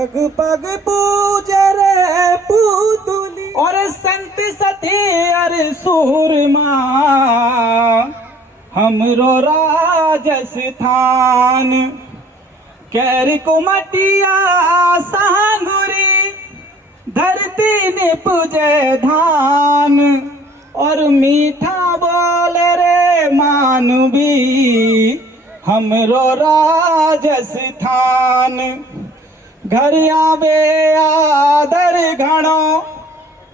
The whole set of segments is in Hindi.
पग पग पूजे रे पुतुली और संत सती अर सूरमा हमरो राजस्थान कैर को मटिया सांगुरी धरती ने पूजे धान और मीठा बोले रे मानवी हमरो राजस्थान घर आवे आदर घणो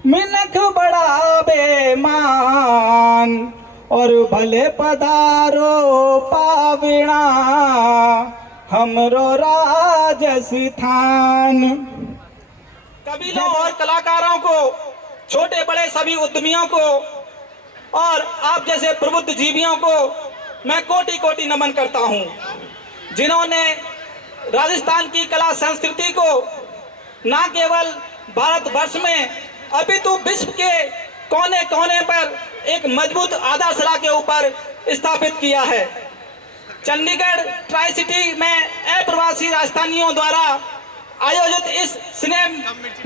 मिनख बड़ा बेमान और भले पधारो पाविणा हमरो राजस्थान। कबीलों और कलाकारों को, छोटे बड़े सभी उद्यमियों को और आप जैसे प्रबुद्ध जीवियों को मैं कोटि कोटि नमन करता हूं, जिन्होंने राजस्थान की कला संस्कृति को न केवल भारतवर्ष में अपितु विश्व के कोने कोने पर एक मजबूत आधारशिला के ऊपर स्थापित किया है। चंडीगढ़ ट्राई सिटी में अप्रवासी राजस्थानियों द्वारा आयोजित इस स्नेह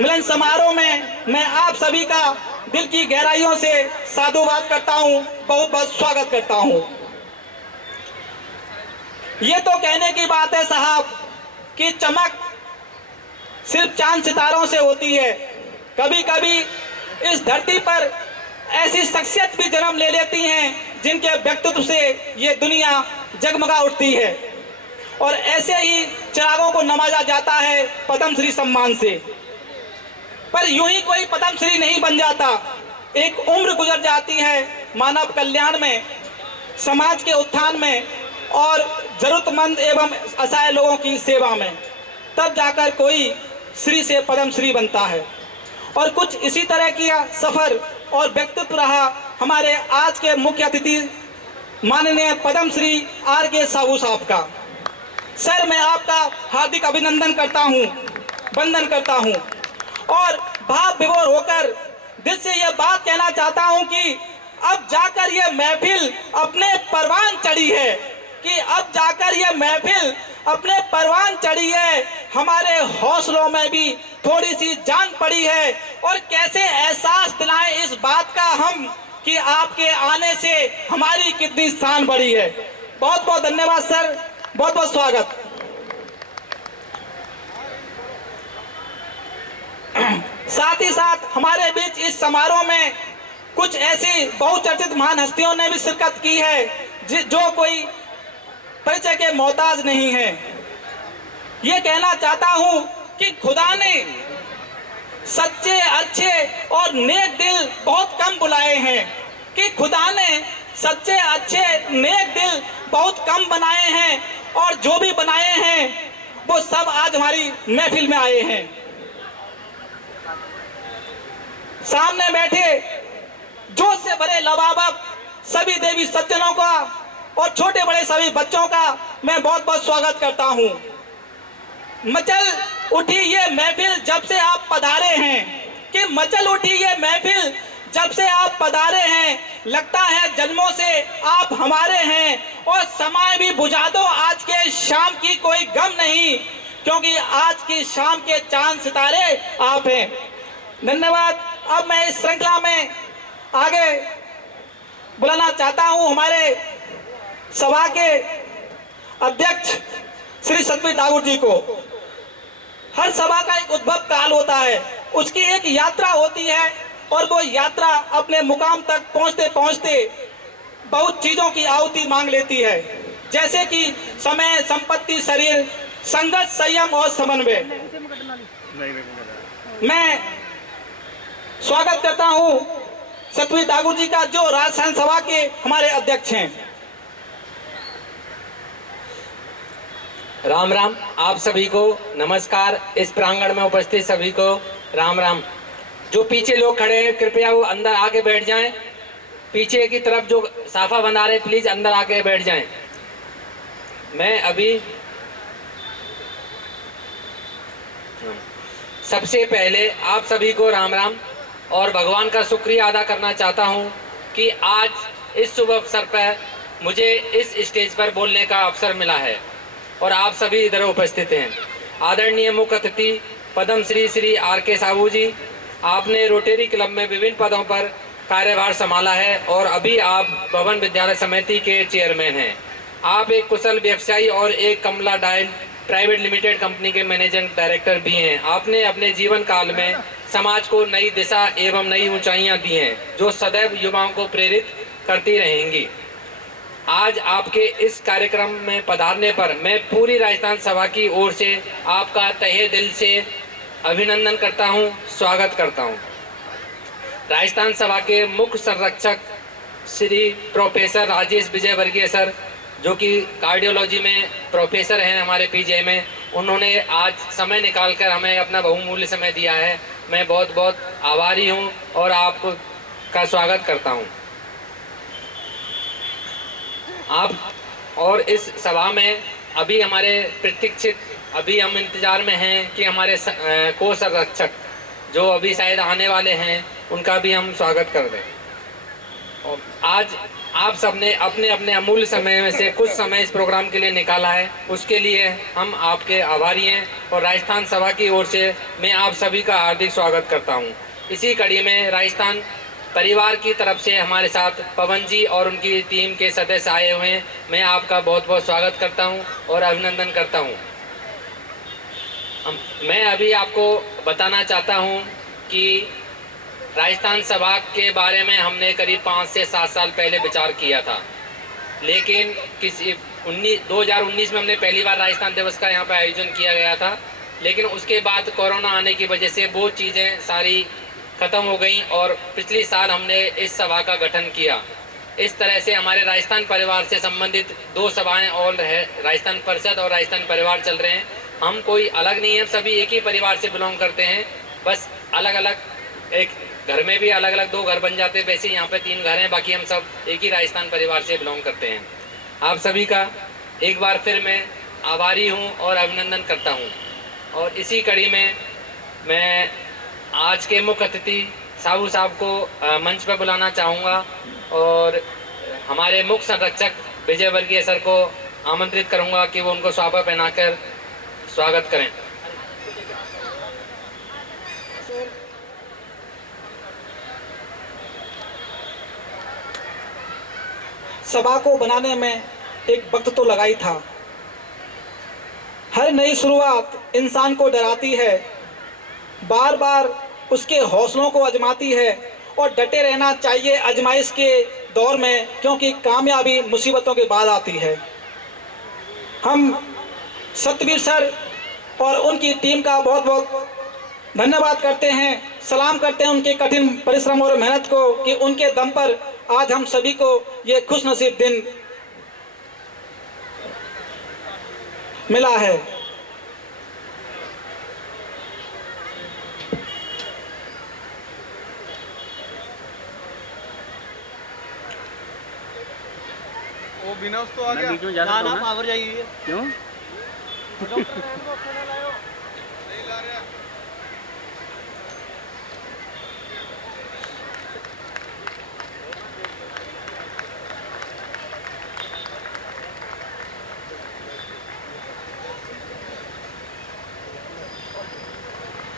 मिलन समारोह में मैं आप सभी का दिल की गहराइयों से साधुवाद करता हूं, बहुत बहुत स्वागत करता हूं। ये तो कहने की बात है साहब कि चमक सिर्फ चांद सितारों से होती है, कभी कभी इस धरती पर ऐसी शख्सियत भी जन्म ले लेती हैं जिनके व्यक्तित्व से ये दुनिया जगमगा उठती है और ऐसे ही चिरागों को नवाजा जाता है पद्मश्री सम्मान से। पर यूं ही कोई पद्मश्री नहीं बन जाता, एक उम्र गुजर जाती है मानव कल्याण में, समाज के उत्थान में और जरूरतमंद एवं असहाय लोगों की सेवा में, तब जाकर कोई श्री से पद्मश्री बनता है। और कुछ इसी तरह की सफर और व्यक्तित्व रहा हमारे आज के मुख्य अतिथि माननीय पद्मश्री आर.के. साहू साहब का। सर, मैं आपका हार्दिक अभिनंदन करता हूं, वंदन करता हूं और भाव विभोर होकर दिल से यह बात कहना चाहता हूं कि अब जाकर यह महफिल अपने परवान चढ़ी है, कि अब जाकर यह महफिल अपने परवान चढ़ी है, हमारे हौसलों में भी थोड़ी सी जान पड़ी है और कैसे एहसास दिलाएं इस बात का हम कि आपके आने से हमारी कितनी शान बढ़ी है। बहुत बहुत धन्यवाद सर, बहुत बहुत स्वागत। साथ ही साथ हमारे बीच इस समारोह में कुछ ऐसी बहुचर्चित महान हस्तियों ने भी शिरकत की है जो कोई परिचय के मोहताज नहीं है। ये कहना चाहता हूं कि खुदा ने सच्चे, अच्छे और नेक दिल बहुत कम बुलाए हैं, कि खुदा ने सच्चे, अच्छे, नेक दिल बहुत कम बनाए हैं और जो भी बनाए हैं वो सब आज हमारी महफिल में आए हैं। सामने बैठे जोश से भरे लबालब सभी देवी सज्जनों का और छोटे बड़े सभी बच्चों का मैं बहुत बहुत स्वागत करता हूं। मचल उठी ये महफिल जब से आप पधारे हैं, कि मचल उठी ये महफिल जब से आप पधारे हैं, लगता है जन्मों से आप हमारे हैं और समय भी बुझा दो आज के शाम की कोई गम नहीं, क्योंकि आज की शाम के चांद सितारे आप हैं। धन्यवाद। अब मैं इस श्रृंखला में आगे बुलाना चाहता हूं हमारे सभा के अध्यक्ष श्री सतवीर ठाकुर जी को। हर सभा का एक उद्भव काल होता है, उसकी एक यात्रा होती है और वो यात्रा अपने मुकाम तक पहुंचते पहुंचते बहुत चीजों की आहुति मांग लेती है, जैसे कि समय, संपत्ति, शरीर, संघर्ष, संयम और समन्वय। मैं स्वागत करता हूं सतवीर ठाकुर जी का, जो राजस्थान सभा के हमारे अध्यक्ष हैं। राम राम आप सभी को नमस्कार। इस प्रांगण में उपस्थित सभी को राम राम। जो पीछे लोग खड़े हैं कृपया वो अंदर आके बैठ जाएं। पीछे की तरफ जो साफा बना रहे प्लीज अंदर आके बैठ जाएं। मैं अभी सबसे पहले आप सभी को राम राम और भगवान का शुक्रिया अदा करना चाहता हूं कि आज इस शुभ अवसर पर मुझे इस स्टेज पर बोलने का अवसर मिला है और आप सभी इधर उपस्थित हैं। आदरणीय मुख्य अतिथि पद्म श्री श्री आर के साहू जी, आपने रोटरी क्लब में विभिन्न पदों पर कार्यभार संभाला है और अभी आप भवन विद्यालय समिति के चेयरमैन हैं। आप एक कुशल व्यवसायी और एक कमला डायल प्राइवेट लिमिटेड कंपनी के मैनेजिंग डायरेक्टर भी हैं। आपने अपने जीवन काल में समाज को नई दिशा एवं नई ऊंचाइयां दी हैं, जो सदैव युवाओं को प्रेरित करती रहेंगी। आज आपके इस कार्यक्रम में पधारने पर मैं पूरी राजस्थान सभा की ओर से आपका तहे दिल से अभिनंदन करता हूं, स्वागत करता हूं। राजस्थान सभा के मुख्य संरक्षक Shri professor Rajesh Vijayvargiya sir, जो कि कार्डियोलॉजी में प्रोफेसर हैं हमारे पीजीआई में, उन्होंने आज समय निकालकर हमें अपना बहुमूल्य समय दिया है। मैं बहुत बहुत आभारी हूं और आपका स्वागत करता हूं। आप और इस सभा में अभी हमारे प्रतीक्षित, अभी हम इंतजार में हैं कि हमारे को संरक्षक जो अभी शायद आने वाले हैं, उनका भी हम स्वागत कर दें। और आज आप सबने अपने अपने अमूल्य समय में से कुछ समय इस प्रोग्राम के लिए निकाला है, उसके लिए हम आपके आभारी हैं और राजस्थान सभा की ओर से मैं आप सभी का हार्दिक स्वागत करता हूं। इसी कड़ी में राजस्थान परिवार की तरफ से हमारे साथ पवन जी और उनकी टीम के सदस्य आए हुए हैं। मैं आपका बहुत बहुत स्वागत करता हूं और अभिनंदन करता हूं। मैं अभी आपको बताना चाहता हूं कि राजस्थान सभा के बारे में हमने करीब 5 से 7 साल पहले विचार किया था, लेकिन 2019 में हमने पहली बार राजस्थान दिवस का यहाँ पर आयोजन किया गया था, लेकिन उसके बाद कोरोना आने की वजह से वो चीज़ें सारी ख़त्म हो गई और पिछले साल हमने इस सभा का गठन किया। इस तरह से हमारे राजस्थान परिवार से संबंधित 2 सभाएं और है, राजस्थान परिषद और राजस्थान परिवार चल रहे हैं। हम कोई अलग नहीं है, सभी एक ही परिवार से बिलोंग करते हैं, बस अलग अलग एक घर में भी अलग अलग 2 घर बन जाते हैं, वैसे यहाँ पे 3 घर हैं, बाकी हम सब एक ही राजस्थान परिवार से बिलोंग करते हैं। आप सभी का एक बार फिर मैं आभारी हूँ और अभिनंदन करता हूँ। और इसी कड़ी में मैं आज के मुख्य अतिथि साहू साहब को मंच पर बुलाना चाहूँगा और हमारे मुख्य संरक्षक विजय वर्गीय सर को आमंत्रित करूँगा कि वो उनको स्वापा पहनाकर स्वागत करें। सभा को बनाने में एक वक्त तो लगा ही था। हर नई शुरुआत इंसान को डराती है, बार बार उसके हौसलों को आजमाती है और डटे रहना चाहिए आजमाइश के दौर में, क्योंकि कामयाबी मुसीबतों के बाद आती है। हम सतवीर सर और उनकी टीम का बहुत बहुत धन्यवाद करते हैं, सलाम करते हैं उनके कठिन परिश्रम और मेहनत को कि उनके दम पर आज हम सभी को ये खुशनसीब दिन मिला है। वो बिना उसको आ गया ना ना पावर जाइए क्यों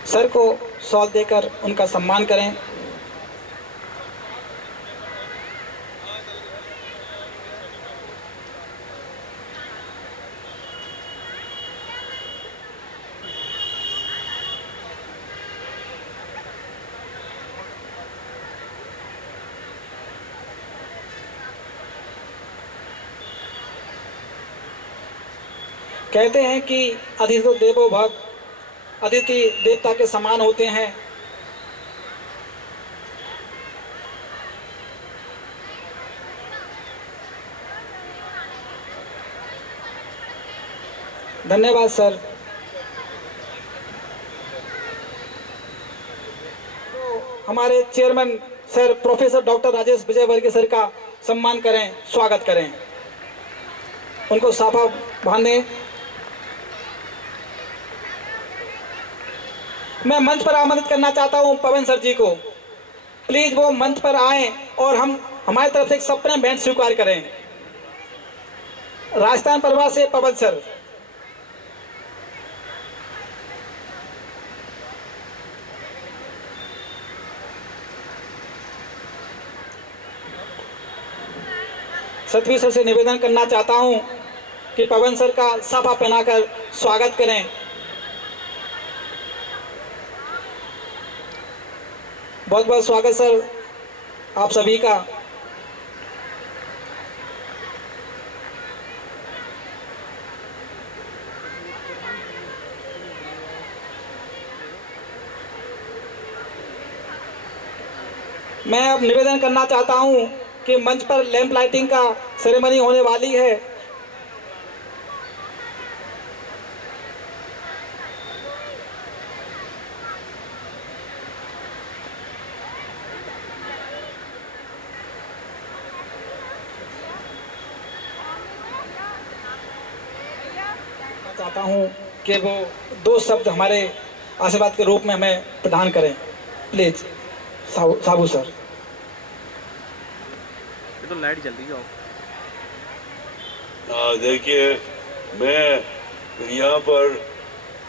सर को शॉल देकर उनका सम्मान करें। कहते हैं कि अतिथि देवो भव, अतिथि देवता के समान होते हैं। धन्यवाद सर। तो हमारे chairman sir professor doctor Rajesh Vijayvargiya sir का सम्मान करें, स्वागत करें, उनको साफा बांधें। मैं मंच पर आमंत्रित करना चाहता हूं पवन सर जी को, प्लीज वो मंच पर आएं और हम हमारी तरफ से एक सप्रेम भेंट स्वीकार करें। राजस्थान परिवार से पवन सर। सतवी सर से निवेदन करना चाहता हूं कि पवन सर का साफा पहनाकर स्वागत करें। बहुत बहुत स्वागत सर आप सभी का। मैं अब निवेदन करना चाहता हूं कि मंच पर लैंप लाइटिंग का सेरेमनी होने वाली है। चाहता हूं कि वो 2 शब्द हमारे आशीर्वाद के रूप में हमें प्रदान करें। Please Sabu sir. ये तो लाइट जल रही है। देखिए, मैं यहाँ पर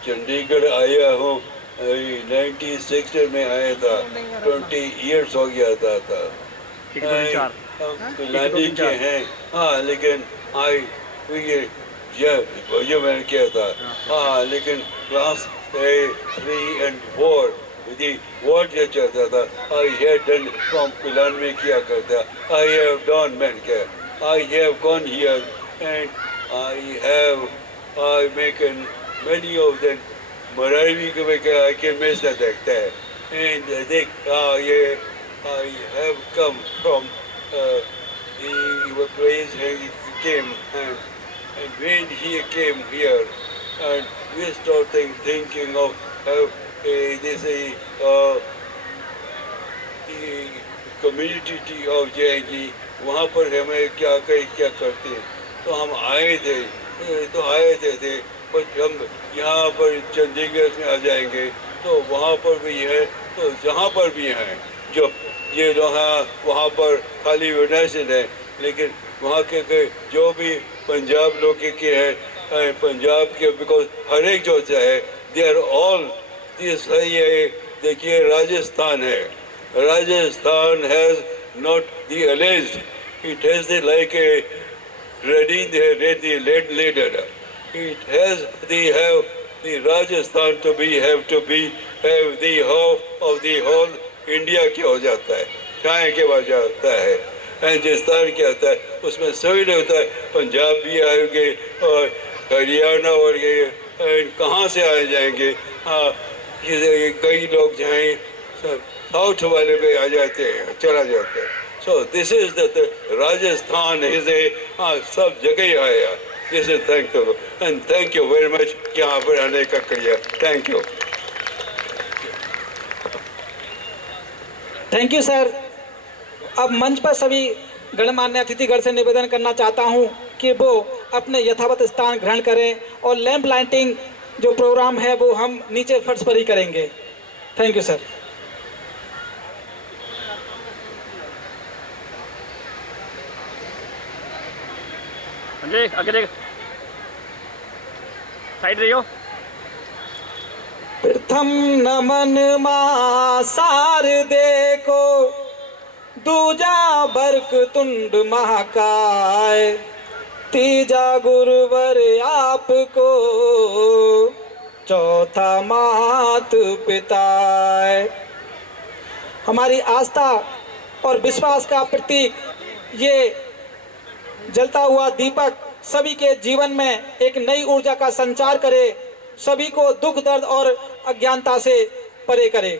चंडीगढ़ आया हूँ 96 में आया था, 20 इयर्स हो गया था। हम पिलानी के हैं, हाँ, लेकिन ये मैंने किया था, हाँ, लेकिन क्लास 3 and 4 यदि वोट ये चाहता था, आई हैव डन फ्रॉम पिलान में किया करता, आई हैव डन मैन के, I have gone here and I make many of them मरावी के I can miss that and देख ये I have come from the place he came and when he came here and we started thinking of how this community of JNG वहाँ पर हमें क्या करते, तो हम आए थे पर हम यहाँ पर चंडीगढ़ में आ जाएंगे तो वहाँ पर भी है, तो जहाँ पर भी हैं जो ये वहाँ पर खाली विनाशन है, लेकिन वहाँ के जो भी पंजाब लोग के हैं, पंजाब के बिकॉज हर एक जो है दे आर ऑल दिस है। ये देखिए राजस्थान है, Rajasthan has not the एलिज्ड, it has the like a ready the leader, it has have the Rajasthan to be have the whole of the whole India क्या हो जाता है, चाय के बाद जाता है, राजस्थान क्या होता है, उसमें सभी लोग होता है, पंजाब भी आएंगे और हरियाणा और ये कहाँ से आ जाएंगे, हाँ कई लोग जाएं साउथ वाले पे आ जाते हैं, चला जाता है। So this is the Rajasthan is सब जगह आया। This is thank you and thank you very much यहाँ पर आने का क्रिया, thank you। Thank you sir. अब मंच पर सभी गणमान्य अतिथिगण से निवेदन करना चाहता हूं कि वो अपने यथावत स्थान ग्रहण करें और लैंप लाइटिंग जो प्रोग्राम है वो हम नीचे फर्श पर ही करेंगे। Thank you sir. आगे देख, साइड रहियो। प्रथम नमन मां शारदे को, दूजा बरक तुंड महाकाय, तीजा गुरुवर आपको, चौथा मात पिताय। हमारी आस्था और विश्वास का प्रतीक ये जलता हुआ दीपक सभी के जीवन में एक नई ऊर्जा का संचार करे, सभी को दुख दर्द और अज्ञानता से परे करे।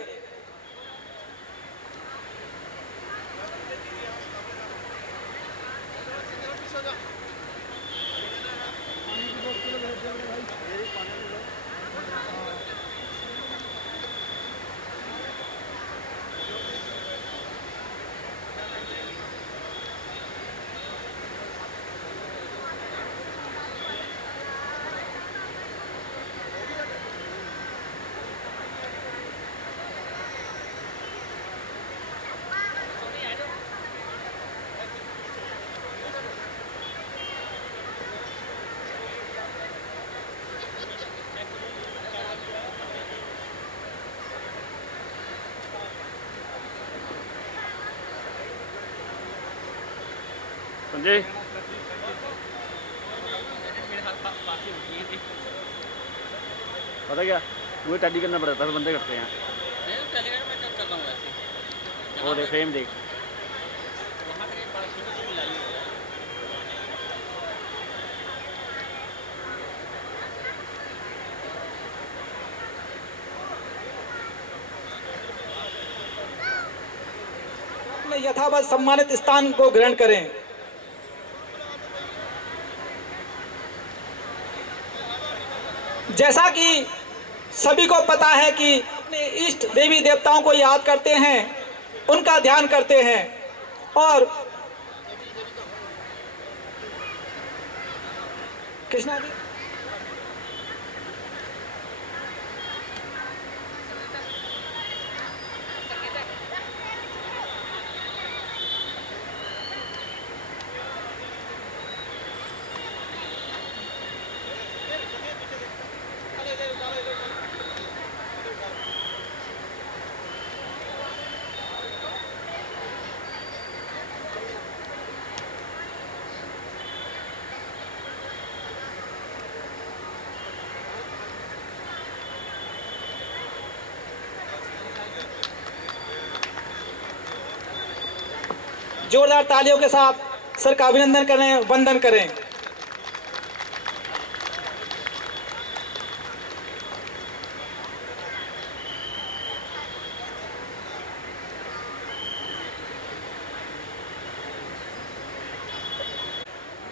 संजय पता क्या, वही टैली करना पड़ता है, बंदे करते हैं। वो देख फ्रेम देख, अपने यथावत सम्मानित स्थान को ग्रहण करें। जैसा कि सभी को पता है कि अपने इष्ट देवी देवताओं को याद करते हैं, उनका ध्यान करते हैं और कृष्णा जी जोरदार तालियों के साथ सर का अभिनंदन करें, वंदन करें।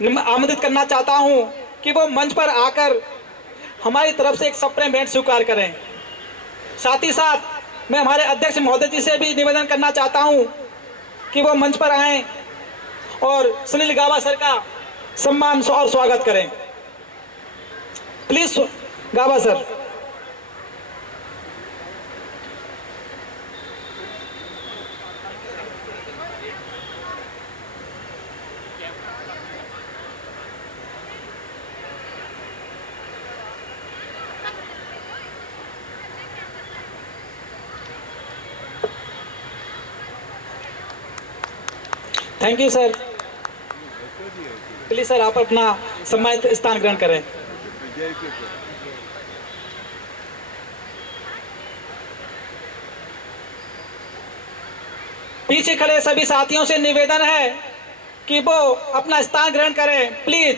आमंत्रित करना चाहता हूं कि वो मंच पर आकर हमारी तरफ से एक सप्रेम भेंट स्वीकार करें। साथ ही साथ मैं हमारे अध्यक्ष महोदय जी से भी निवेदन करना चाहता हूं कि वो मंच पर आएं और सुनील गाबा सर का सम्मान और स्वागत करें। Please Gaba sir. Thank you sir. Please sir आप अपना सम्मानित स्थान ग्रहण करें। पीछे खड़े सभी साथियों से निवेदन है कि वो अपना स्थान ग्रहण करें प्लीज।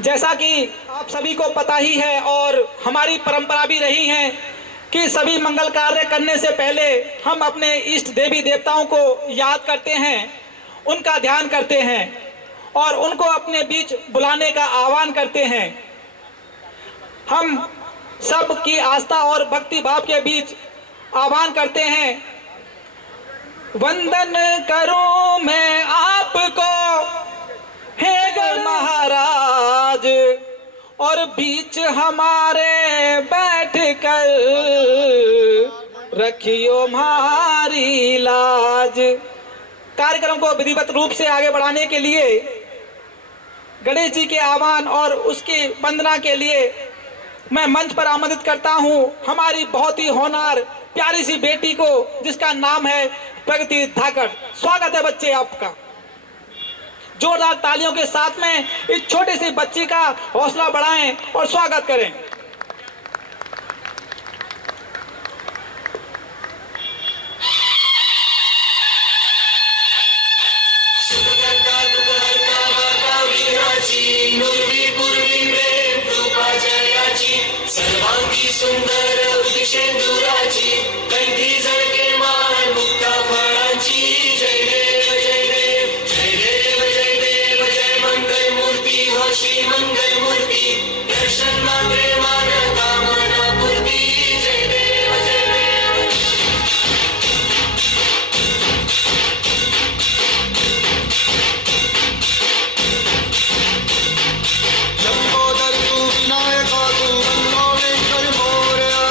जैसा कि आप सभी को पता ही है और हमारी परंपरा भी रही है कि सभी मंगल कार्य करने से पहले हम अपने इष्ट देवी देवताओं को याद करते हैं, उनका ध्यान करते हैं और उनको अपने बीच बुलाने का आह्वान करते हैं। हम सब की आस्था और भक्ति भाव के बीच आह्वान करते हैं, वंदन करूं मैं आपको हे गण महाराज और बीच हमारे बैठ कर रखियो हमारी लाज। कार्यक्रम को विधिवत रूप से आगे बढ़ाने के लिए गणेश जी के आह्वान और उसकी वंदना के लिए मैं मंच पर आमंत्रित करता हूं हमारी बहुत ही होनहार प्यारी सी बेटी को, जिसका नाम है प्रगति धाकड़। स्वागत है बच्चे आपका। जोरदार तालियों के साथ में इस छोटी सी बच्ची का हौसला बढ़ाएं और स्वागत करें। सर्वांगी सुंदर उदिशेंदुराची कंठी झळके मान मुक्ता फळांची जय देव जय देव जय देव जय देव जय मंगल मूर्ती हो श्री मंगल मूर्ती दर्शन मात्रे मान कामना पूर्ती जय देव जय देव। लंबोदर तू विनायका तू मनोमेश्वर मोरया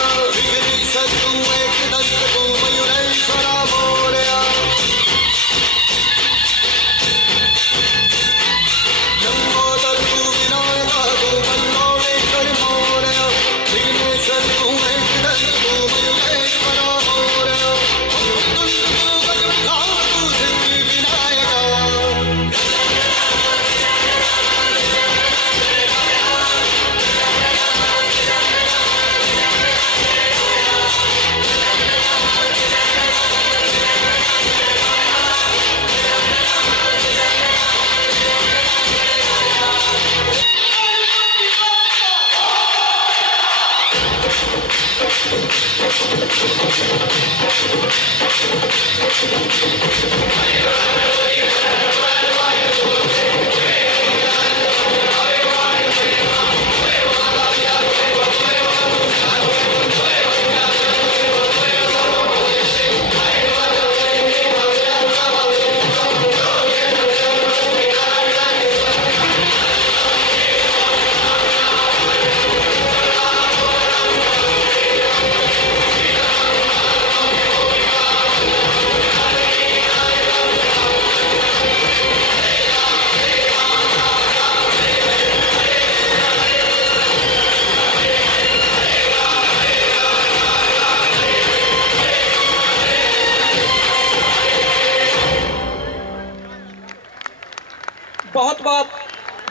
बहुत बहुत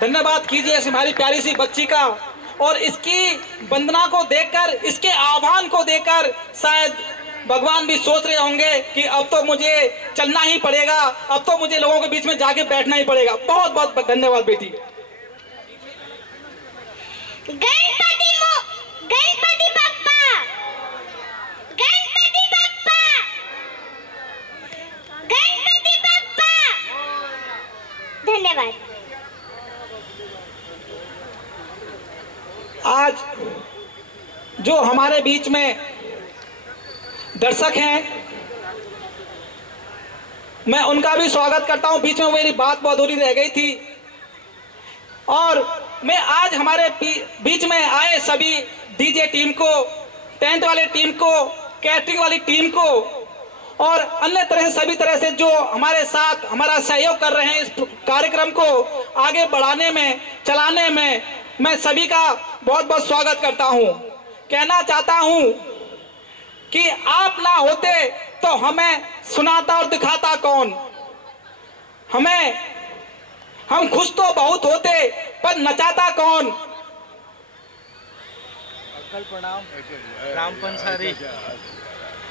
धन्यवाद कीजिए इस हमारी प्यारी सी बच्ची का। और इसकी वंदना को देखकर, इसके आह्वान को देखकर शायद भगवान भी सोच रहे होंगे कि अब तो मुझे चलना ही पड़ेगा, अब तो मुझे लोगों के बीच में जाके बैठना ही पड़ेगा। बहुत बहुत धन्यवाद बेटी। गणपति बप्पा, गणपति बप्पा, गणपति बप्पा। धन्यवाद। आज जो हमारे बीच में दर्शक हैं, मैं उनका भी स्वागत करता हूं। बीच में मेरी बात बहुत अधूरी रह गई थी। और मैं आज हमारे बीच में आए सभी डीजे टीम को, टेंट वाले टीम को, कैटरिंग वाली टीम को और अन्य तरह सभी तरह से जो हमारे साथ हमारा सहयोग कर रहे हैं इस कार्यक्रम को आगे बढ़ाने में, चलाने में, मैं सभी का बहुत बहुत स्वागत करता हूं। कहना चाहता हूं कि आप ना होते तो हमें सुनाता और दिखाता कौन। हम खुश तो बहुत होते पर नचाता कौन। राम पंसारी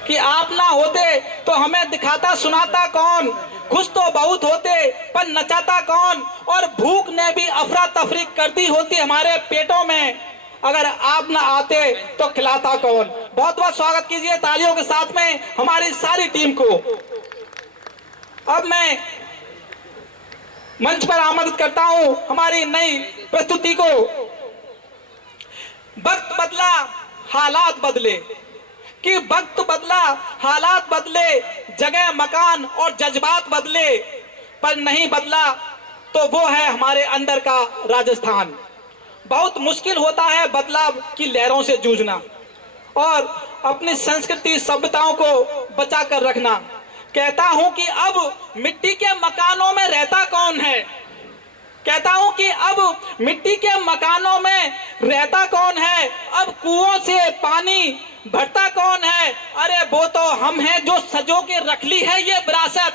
कि आप ना होते तो हमें दिखाता सुनाता कौन, खुश तो बहुत होते पर नचाता कौन। और भूख ने भी अफरा तफरी कर दी होती हमारे पेटों में, अगर आप ना आते तो खिलाता कौन। बहुत बहुत स्वागत कीजिए तालियों के साथ में हमारी सारी टीम को। अब मैं मंच पर आमंत्रित करता हूं हमारी नई प्रस्तुति को। वक्त बदला हालात बदले, कि वक्त बदला हालात बदले, जगह मकान और जज्बात बदले, पर नहीं बदला तो वो है हमारे अंदर का राजस्थान। बहुत मुश्किल होता है बदलाव की लहरों से जूझना और अपनी संस्कृति सभ्यताओं को बचा कर रखना। कहता हूं कि अब मिट्टी के मकानों में रहता कौन है, कहता हूं कि अब मिट्टी के मकानों में रहता कौन है, अब कुओं से पानी भरता कौन है। अरे वो तो हम हैं जो सजो के रख ली है ये विरासत,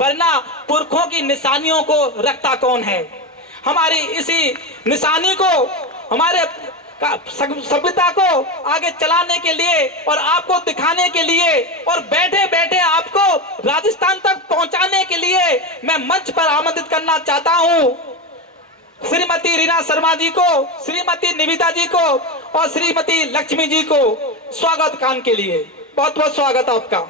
वरना पुरखों की निशानियों को रखता कौन है। हमारी इसी निशानी को, हमारे सभ्यता को आगे चलाने के लिए और आपको दिखाने के लिए और बैठे बैठे आपको राजस्थान तक पहुंचाने के लिए मैं मंच पर आमंत्रित करना चाहता हूं श्रीमती रीना शर्मा जी को, श्रीमती निविदा जी को और श्रीमती लक्ष्मी जी को स्वागत गान के लिए। बहुत बहुत स्वागत आपका।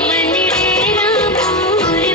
मंदिरे रामोरे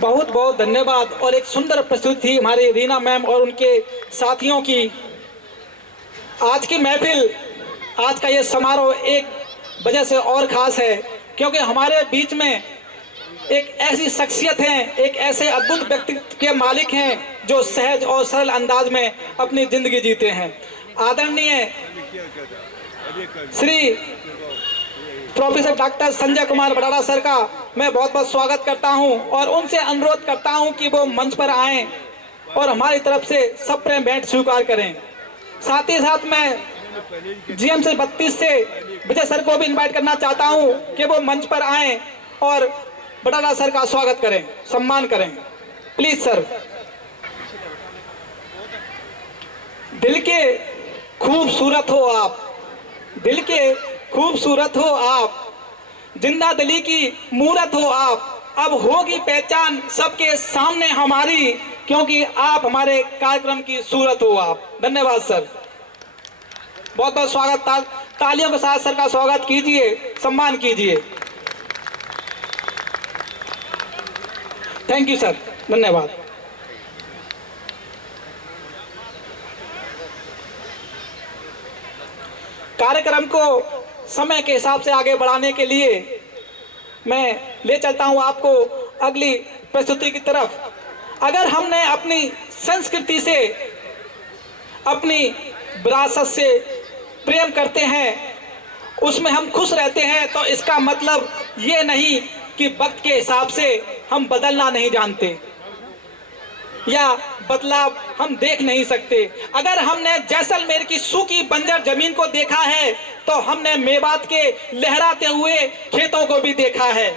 बहुत बहुत धन्यवाद। और एक सुंदर प्रस्तुति थी हमारी रीना मैम और उनके साथियों की। आज की महफिल, आज का ये समारोह एक वजह से और ख़ास है क्योंकि हमारे बीच में एक ऐसी शख्सियत हैं, एक ऐसे अद्भुत व्यक्तित्व के मालिक हैं जो सहज और सरल अंदाज में अपनी ज़िंदगी जीते हैं। आदरणीय Shri professor doctor Sanjay Kumar Barara sir का मैं बहुत बहुत स्वागत करता हूं और उनसे अनुरोध करता हूं कि वो मंच पर आएं और हमारी तरफ से सब प्रेम भेंट स्वीकार करें। साथ ही साथ मैं जीएम से 32 से विजय सर को भी इनवाइट करना चाहता हूं कि वो मंच पर आएं और बराड़ा सर का स्वागत करें, सम्मान करें। Please sir. दिल के खूबसूरत हो आप, दिल के खूबसूरत हो आप, जिंदा दिली की मूरत हो आप। अब होगी पहचान सबके सामने हमारी क्योंकि आप हमारे कार्यक्रम की सूरत हो आप। धन्यवाद सर, बहुत बहुत स्वागत। तालियों के साथ सर का स्वागत कीजिए, सम्मान कीजिए। थैंक यू सर, धन्यवाद। कार्यक्रम को समय के हिसाब से आगे बढ़ाने के लिए मैं ले चलता हूं आपको अगली प्रस्तुति की तरफ। अगर हमने अपनी संस्कृति से, अपनी विरासत से प्रेम करते हैं, उसमें हम खुश रहते हैं, तो इसका मतलब ये नहीं कि वक्त के हिसाब से हम बदलना नहीं जानते या बदलाव हम देख नहीं सकते। अगर हमने जैसलमेर की सूखी बंजर जमीन को देखा है तो हमने मेवात के लहराते हुए खेतों को भी देखा है।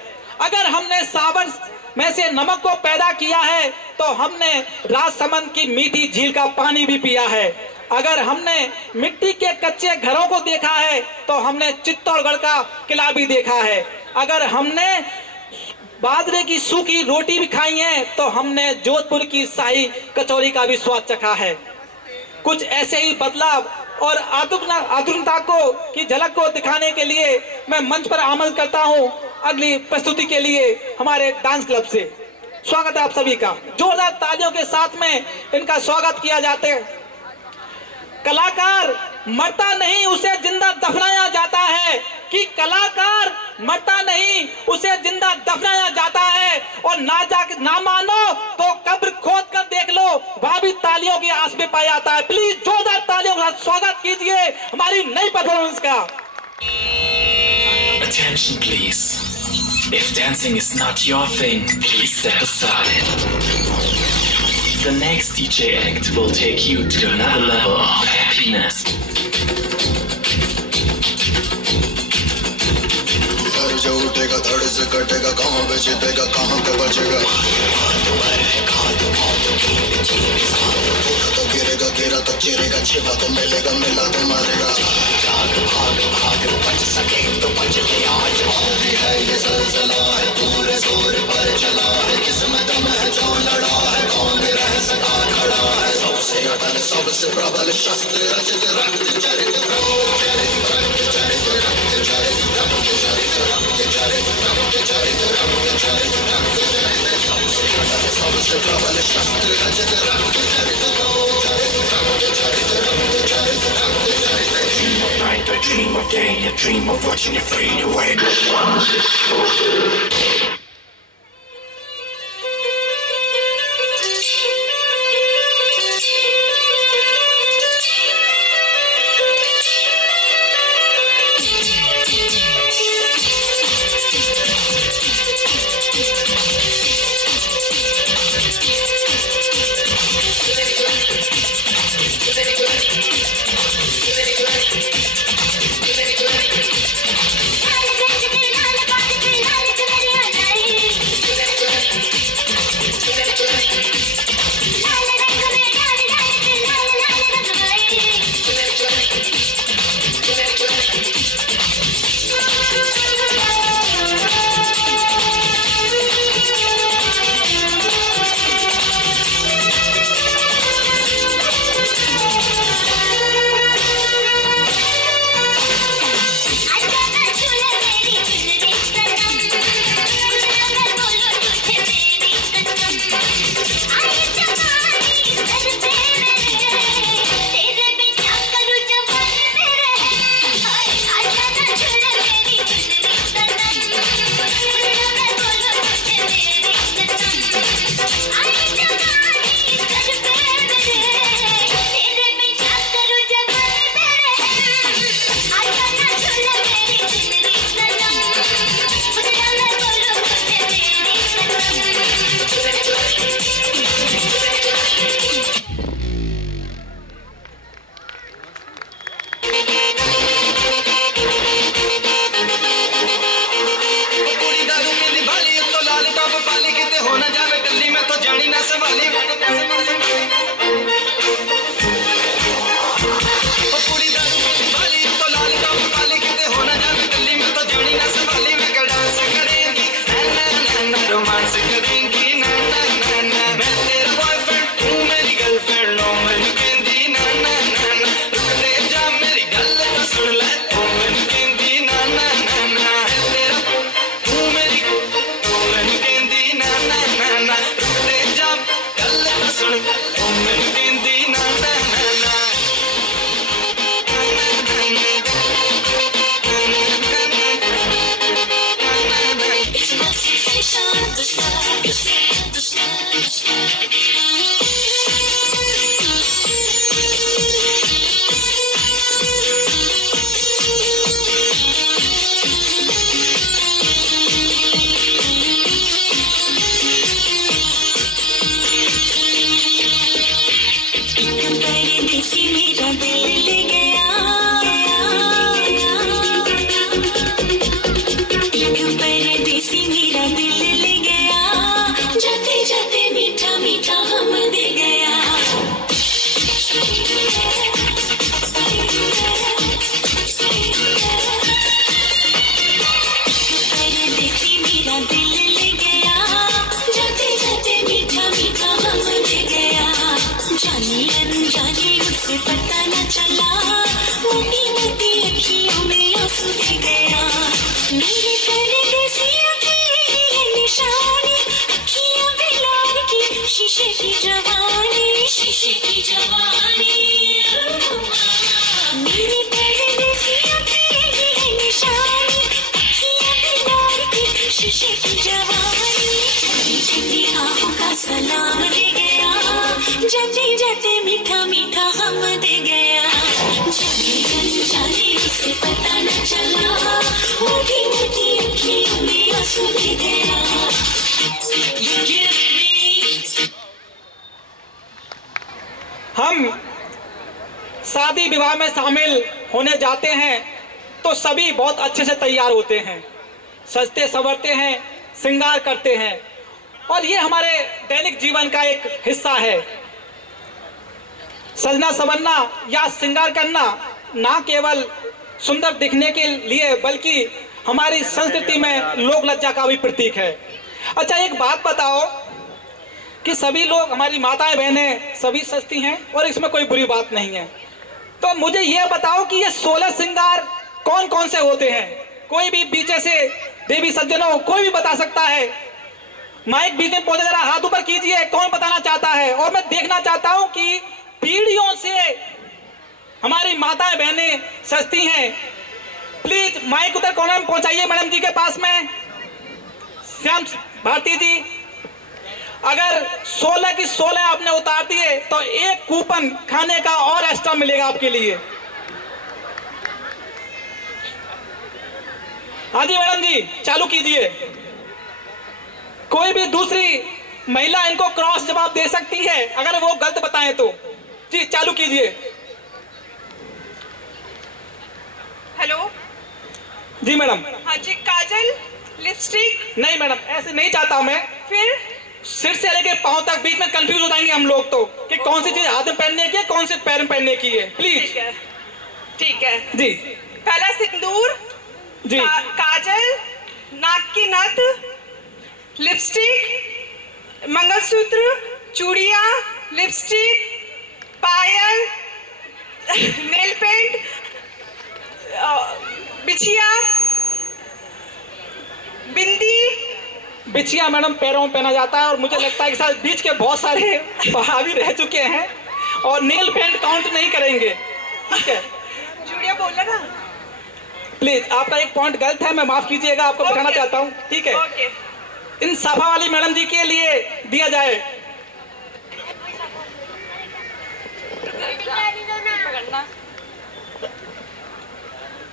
अगर हमने सावन में से नमक को पैदा किया है तो हमने राजसमंद की मीठी झील का पानी भी पिया है। अगर हमने मिट्टी के कच्चे घरों को देखा है तो हमने चित्तौड़गढ़ का किला भी देखा है। अगर हमने बाजरे की सूखी रोटी भी खाई है तो हमने जोधपुर की शाही कचौरी का भी स्वाद चखा है। कुछ ऐसे ही बदलाव और आधुनिकता को की झलक को दिखाने के लिए मैं मंच पर आमंत्रित करता हूं अगली प्रस्तुति के लिए हमारे डांस क्लब से। स्वागत है आप सभी का, जोरदार तालियों के साथ में इनका स्वागत किया जाता है। कलाकार मरता नहीं, उसे जिंदा दफनाया जाता है। कि कलाकार मरता नहीं, उसे जिंदा दफनाया जाता है। और ना मानो तो कब्र खोद कर देख लो, वहां भी तालियों की आस में पाया जाता है। प्लीज जोरदार तालियों का स्वागत कीजिए हमारी नई परफॉर्मेंस का। Attention please. If dancing is not your thing, please step aside. The next DJ act will take you to another level of happiness. जो उठेगा धड़ से कटेगा, कहाँ पे जीतेगा कहाँ पे बचेगा। तो गिरेगा गिरा तो चिरेगा, छिपा तो मिलेगा मिला तो मारेगा। भाग बच सके तो बच ले आज। भी है ये सिलसिला है, पूरे जोर पर चला है। किस्मत में है जो लड़ा है, कौन रह सका खड़ा है। सबसे अटल सबसे प्रबल शस्त्र रचित रक्त चरित सबसे प्रबल शस्त्र रचित रक्त Dream of night, I dream of day, I dream of watching it fade away. Once it's fulfilled. लाल जाते जाते मीठा मीठा गम दे गया, जाने जाने उसे पता न चला, मोटी मोटी अखियों में आंसू दे गया। You give me। हम शादी विवाह में शामिल होने जाते हैं तो सभी बहुत अच्छे से तैयार होते हैं, सजते संवरते हैं, श्रृंगार करते हैं, और ये हमारे दैनिक जीवन का एक हिस्सा है। सजना संवरना या श्रृंगार करना ना केवल सुंदर दिखने के लिए बल्कि हमारी संस्कृति में लोक लज्जा का भी प्रतीक है। अच्छा, एक बात बताओ कि सभी लोग, हमारी माताएं बहनें सभी सजती हैं और इसमें कोई बुरी बात नहीं है, तो मुझे ये बताओ कि ये 16 श्रृंगार कौन कौन से होते हैं? कोई भी पीछे से देवी सज्जनों कोई भी बता सकता है? माइक बीच में पहुंचे, जरा हाथ ऊपर कीजिए, कौन बताना चाहता है? और मैं देखना चाहता हूं कि पीढ़ियों से हमारी माताएं बहनें सजती हैं। प्लीज माइक उधर कोने में पहुंचाइए मैडम जी के पास में। श्याम भारती जी, अगर 16 की 16 आपने उतार दिए तो एक कूपन खाने का और एक्स्ट्रा मिलेगा आपके लिए। हाँ जी मैडम जी, चालू कीजिए। कोई भी दूसरी महिला इनको क्रॉस जवाब दे सकती है अगर वो गलत बताएं तो। जी चालू कीजिए। हेलो जी मैडम। हाँ जी, काजल, लिपस्टिक? नहीं मैडम, ऐसे नहीं चाहता मैं। फिर सिर से लेके पांव तक बीच में कंफ्यूज हो जाएंगे हम लोग तो कि कौन सी चीज हाथ में पहनने की है, कौन सी पैर में पहनने की है। प्लीज। ठीक है, ठीक है जी। पहला सिंदूर जी। काजल, नाक की नथ, लिपस्टिक, मंगलसूत्र, चूड़िया, लिपस्टिक, पायल, नेल पेंट, बिछिया, बिंदी। बिछिया मैडम पैरों में पहना जाता है और मुझे लगता है कि शायद बीच के बहुत सारे बहावी रह चुके हैं और नेल पेंट काउंट नहीं करेंगे। ठीक है, चूड़िया बोलना ना। प्लीज, आपका एक पॉइंट गलत है, मैं माफ कीजिएगा, आपको बताना चाहता हूँ। ठीक है, ओके। इन साफा वाली मैडम जी के लिए दिया जाए।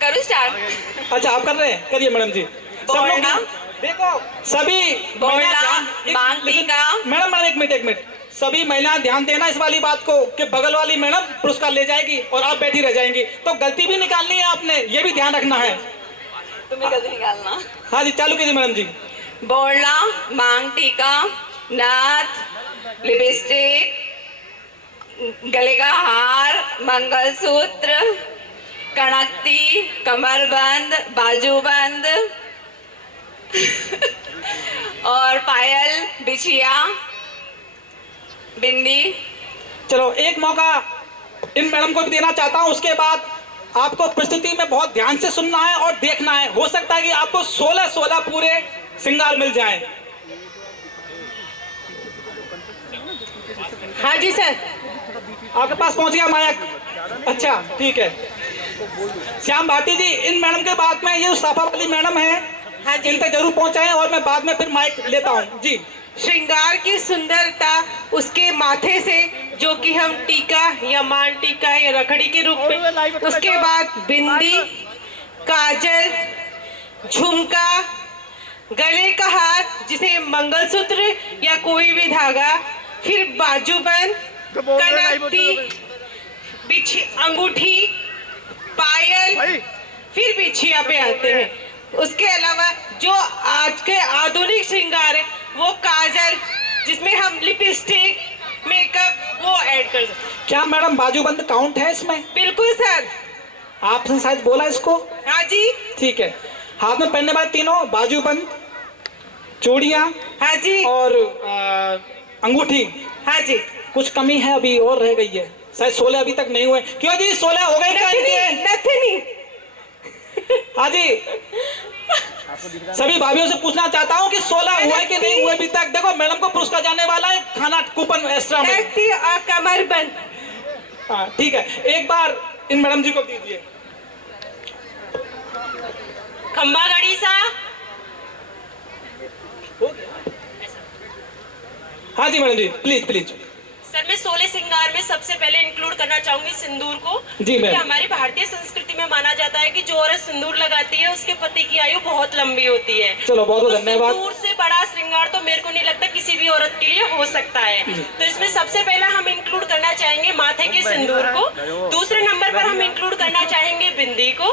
करूँ स्टार्ट? अच्छा आप कर रहे हैं, करिए मैडम जी। सब लोग बोलना। देखो, सभी बोलना, ध्यान- मांगती का। मैडम एक मिनट, सभी महिलाएं ध्यान देना इस वाली बात को कि बगल वाली मैडम पुरस्कार ले जाएगी और आप बैठी रह जाएंगी, तो गलती भी निकालनी है आपने, ये भी ध्यान रखना है। तुम्हें गलती निकालना। हाँ जी, चालू कीजिए मैडम जी। बोलना, मांग टीका, नाथ, लिपस्टिक, गले का हार, मंगलसूत्र, कड़कती, कमरबंद, बाजूबंद और पायल, बिछिया, बिंदी। चलो एक मौका इन मैडम को भी देना चाहता हूँ, उसके बाद आपको प्रस्तुति में बहुत ध्यान से सुनना है और देखना है। हो सकता है कि आपको 16 पूरे श्रृंगार मिल जाएं। हाँ जी सर। आपके पास पहुंच गया माइक? अच्छा ठीक है। श्याम भारती जी, इन मैडम के बाद में ये साफा वाली मैडम है, हाँ जी। इन तक जरूर पहुंचाएं और मैं बाद में फिर माइक लेता हूँ। जी। श्रृंगार की सुंदरता उसके माथे से, जो कि हम टीका या मान टीका या रखड़ी के रूप में, उसके बाद बिंदी, काजल, झुमका, गले का हार जिसे मंगलसूत्र या कोई भी धागा, फिर बाजूबंद, कनकती, अंगूठी, पायल, फिर बिछिया पे आते हैं। उसके अलावा जो आज के आधुनिक श्रृंगार है वो काजल, जिसमें हम लिपस्टिक, मेकअप वो ऐड कर सकते हैं। क्या मैडम बाजूबंद काउंट है इसमें? बिल्कुल सर। आपने शायद बोला इसको। हाँ जी। ठीक है, हाथ में पहनने वाले तीनों, बाजूबंद, चूड़ियाँ, हाँ जी, और अंगूठी। हाँ जी। कुछ कमी है, अभी और रह गई है, शायद 16 अभी तक नहीं हुए। क्यों जी, 16 हो गए क्या इनके? नथनी। हाँ जी, सभी भाभीियों से पूछना चाहता हूँ कि 16 हुए कि नहीं हुए अभी तक। देखो मैडम को पुरस्कार जाने वाला है, खाना कूपन एक्स्ट्रा में। और कमरबंद। हाँ ठीक है, एक बार इन मैडम जी को दीजिए। खंबा गड़ी सा। हाँ जी madam ji, please please. Sir मैं 16 श्रृंगार में सबसे पहले इंक्लूड करना चाहूंगी सिंदूर को। जी मैम। क्योंकि हमारी भारतीय संस्कृति में माना जाता है कि जो औरत सिंदूर लगाती है उसके पति की आयु बहुत लंबी होती है। चलो बहुत बहुत धन्यवाद। सिंदूर से बड़ा श्रृंगार तो मेरे को नहीं लगता किसी भी औरत के लिए हो सकता है। तो इसमें सबसे पहला हम इंक्लूड करना चाहेंगे माथे के सिंदूर को। दूसरे नंबर पर हम इंक्लूड करना चाहेंगे बिंदी को।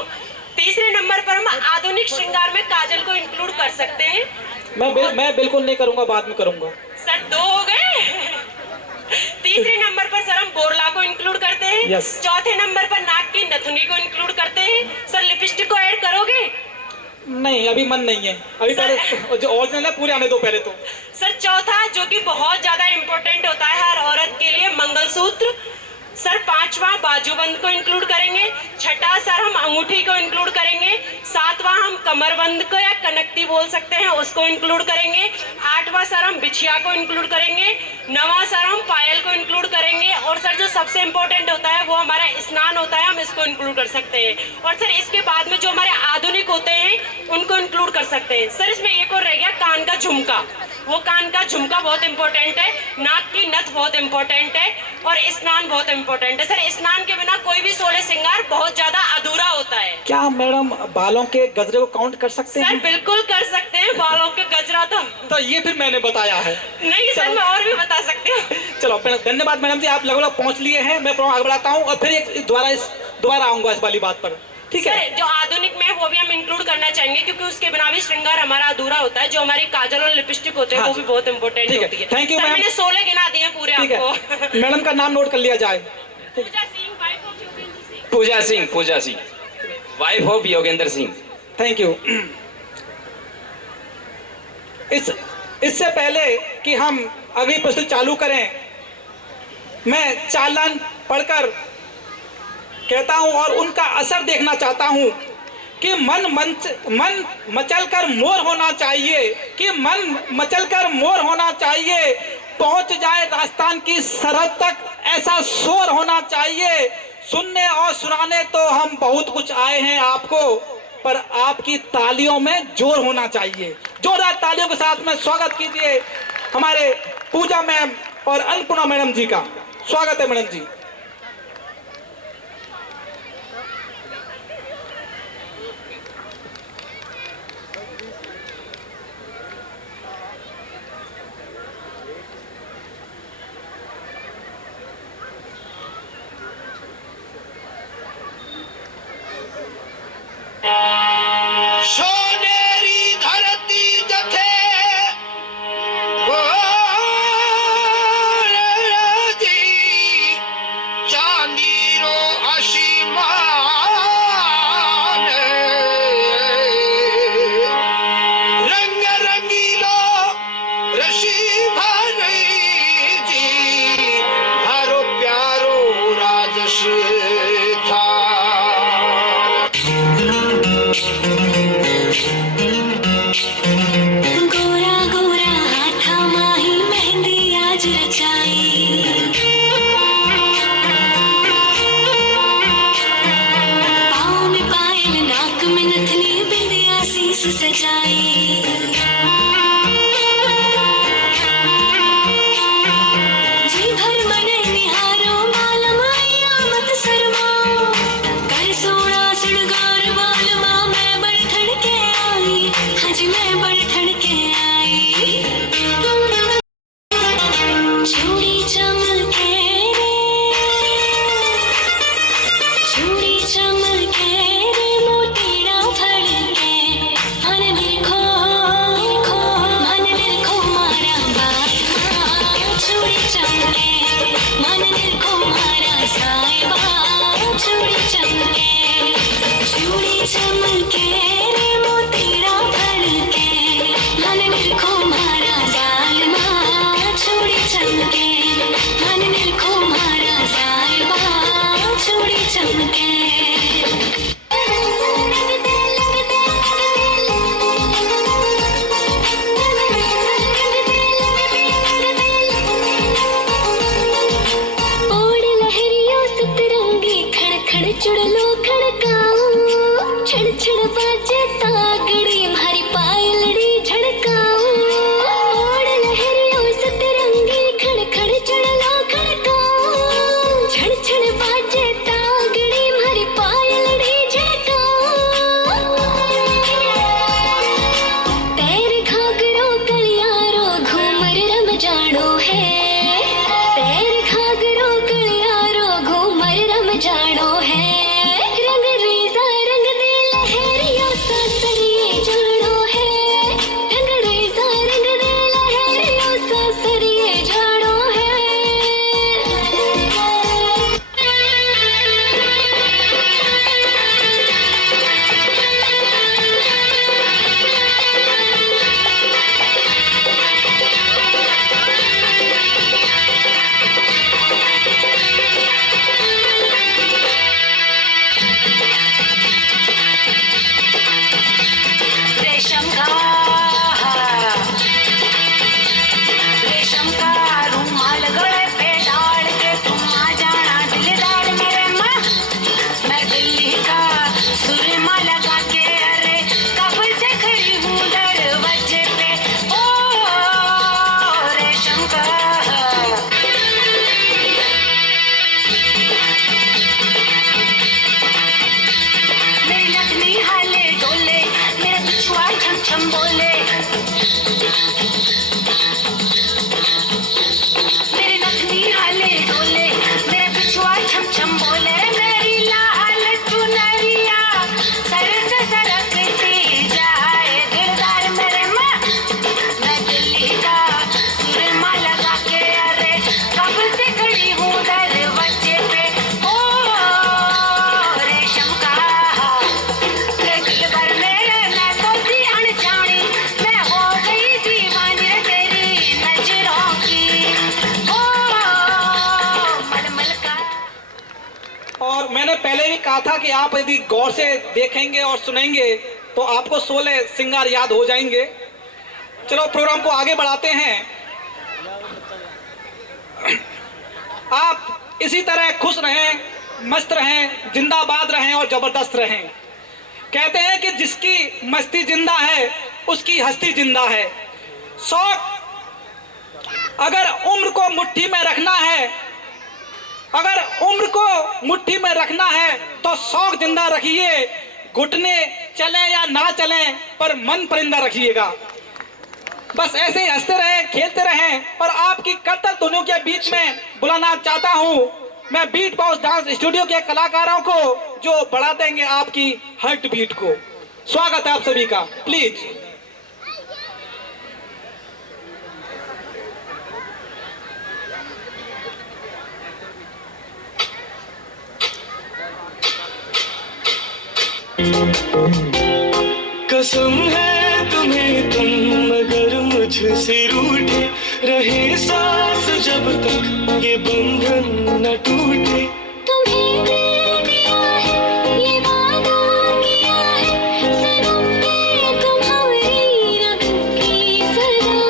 तीसरे नंबर पर हम आधुनिक श्रृंगार में काजल को इंक्लूड कर सकते हैं। मैं बिल्कुल नहीं करूंगा, बाद में करूंगा। सर 2 हो गए। तीसरे नंबर पर सर हम बोरला को इंक्लूड करते हैं। Yes. चौथे नंबर पर नाक की नथुनी को इंक्लूड करते हैं। सर लिपस्टिक को ऐड करोगे? नहीं, अभी मन नहीं है। अभी पहले जो ओरिजिनल है पूरे आने दो पहले तो। सर चौथा जो कि बहुत ज्यादा इम्पोर्टेंट होता है हर औरत के लिए, मंगलसूत्र। सर पांचवा बाजूबंद को इंक्लूड करेंगे। छठा सर हम अंगूठी को इंक्लूड करेंगे। सातवां हम कमरबंद को या कनकती बोल सकते हैं उसको इंक्लूड करेंगे। आठवां सर हम बिछिया को इंक्लूड करेंगे। नवां सर हम पायल को इंक्लूड करेंगे। और सर जो सबसे इम्पोर्टेंट होता है वो हमारा स्नान होता है, हम इसको इंक्लूड कर सकते हैं। और सर इसके बाद में जो हमारे आधुनिक होते हैं उनको इंक्लूड कर सकते हैं। सर इसमें एक और रह गया कान का झुमका। वो कान का झुमका बहुत इंपॉर्टेंट है, नाक की नथ बहुत इंपॉर्टेंट है और स्नान बहुत इंपॉर्टेंट है। सर स्नान के बिना कोई भी 16 श्रृंगार बहुत ज्यादा अधूरा होता है। क्या मैडम बालों के गजरे को काउंट कर सकते सर हैं? बिल्कुल कर सकते हैं बालों के गजरा तो ये फिर मैंने बताया है। नहीं सर मैं और भी बता सकती हूँ। चलो धन्यवाद मैडम जी, आप लगभग पहुंच लिए हैं। मैं आगे बढ़ाता हूँ और फिर एक दोबारा आऊंगा इस वाली बात पर, ठीक है? सर जो आधुनिक में वो भी हम इंक्लूड करना चाहेंगे क्योंकि उसके बिना भी श्रृंगार हमारा अधूरा होता है। जो हमारी काजल और लिपस्टिक होते हैं वो भी बहुत इंपॉर्टेंट होती है। Thank you sir ma'am. मैंने 16 गिना दिए पूरे आपको। मैडम का नाम नोट कर लिया जाए। Pooja Singh, wife of Yogendra Singh. Pooja Singh, wife of Yogendra Singh. Thank you. इससे पहले कि हम अगली प्रस्तुति चालू करें, मैं 4 लाइन पढ़कर कहता हूं और उनका असर देखना चाहता हूं कि मन मचलकर मोर होना चाहिए, कि मन मचलकर मोर होना चाहिए, पहुंच जाए राजस्थान की सरहद तक ऐसा शोर होना चाहिए। सुनने और सुनाने तो हम बहुत कुछ आए हैं आपको, पर आपकी तालियों में जोर होना चाहिए। जोरदार तालियों के साथ में स्वागत कीजिए हमारे पूजा मैम और अन्नपूर्णा मैडम जी का। स्वागत है मैडम जी। सोनेरी धरती जथे चांदी रो आशीमान रंग रंगीलो ऋषि भाई जी हरो प्यारो राजस था। गोरा गोरा हाथा माही मेहंदी आज रचाई, पाँव में पायल नाक में नथनी बिंदिया शीश सजाई। जी भर मन निहारो मालम आया मत शर्माओ, कर सोना श्रृंगार मालमा मैं बढ़ ठड़ के आई। हाँ जी मैं बढ़ ठड़ के आई। चूड़ी चमके रे, चूड़ी चमके रे मोतीड़ा फड़के, मन देखो मन देखो मारा बाबा। चूड़ी चमके मन देखो मारा साहिबा। चूड़ी चमके रे मोतीड़ा फड़के, मन कहा था कि आप यदि गौर से देखेंगे और सुनेंगे तो आपको 16 श्रृंगार याद हो जाएंगे। चलो प्रोग्राम को आगे बढ़ाते हैं। आप इसी तरह खुश रहें, मस्त रहें, जिंदाबाद रहें और जबरदस्त रहें। कहते हैं कि जिसकी मस्ती जिंदा है उसकी हस्ती जिंदा है। शौक अगर उम्र को मुट्ठी में रखना है, अगर उम्र को मुट्ठी में रखना है तो शौक जिंदा रखिए। घुटने चले या ना चले पर मन परिंदा रखिएगा। बस ऐसे ही हंसते रहें, खेलते रहें। और आपकी करतल धुनों के बीच में बुलाना चाहता हूं मैं बीट बॉक्स डांस स्टूडियो के कलाकारों को, जो बढ़ा देंगे आपकी हार्ट बीट को। स्वागत है आप सभी का, प्लीज। कसम है तुम्हें तुम अगर मुझसे रूठे रहे सांस जब तक ये बंधन न टूटे। तुम्हें दिल दिया है ये वादा किया है सनम ने तुम्हारी रखी सदा।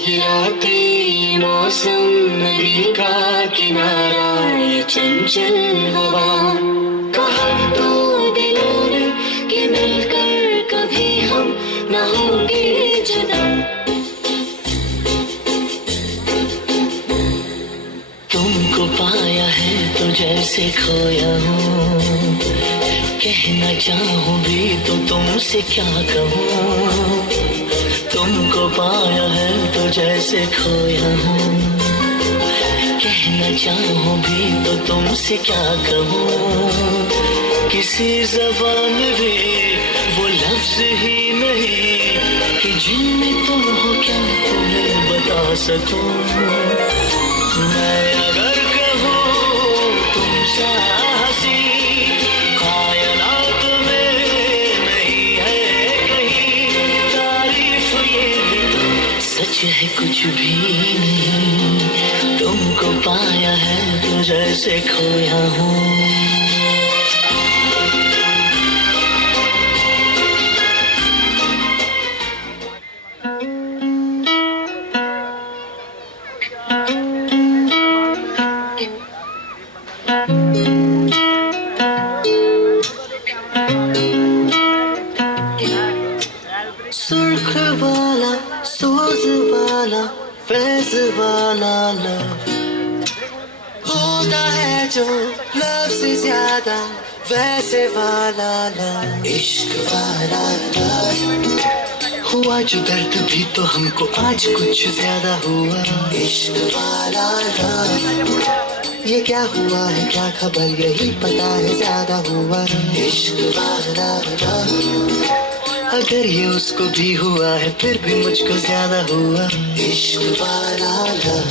ये रातें ये मौसम नदी का किनारा ये चंचल हवा कहा तो दिलों ने कि मिलकर कभी हम न होंगे जुदा। तुमको पाया है तो जैसे खोया हूँ, कहना चाहूँ भी तो तुमसे क्या कहूँ। तुमको पाया है तो जैसे खोया हूँ, कहना चाहूँ भी तो तुमसे क्या कहूँ। किसी जबान में भी वो लफ्ज ही नहीं कि जिनमें तुम हो क्या तुम्हें बता सकूं। मैं अगर कहूँ तुम सा हंसी कायनात में नहीं है कहीं। तारीफ ये भी तो सच है कुछ भी नहीं। तुमको पाया है तो जैसे खोया हूँ। सुर्ख वाला सोज वाला फैज वाला लव होता है जो लव से ज्यादा वैसे वाला लव। इश्क वाला लव हुआ जो दर्द भी तो हमको आज कुछ ज्यादा हुआ। इश्क वाला लव ये क्या हुआ है क्या खबर यही पता है ज्यादा हुआ। इश्क वाला लव अगर ये उसको भी हुआ है फिर भी मुझको ज्यादा हुआ। इश्क वाला लव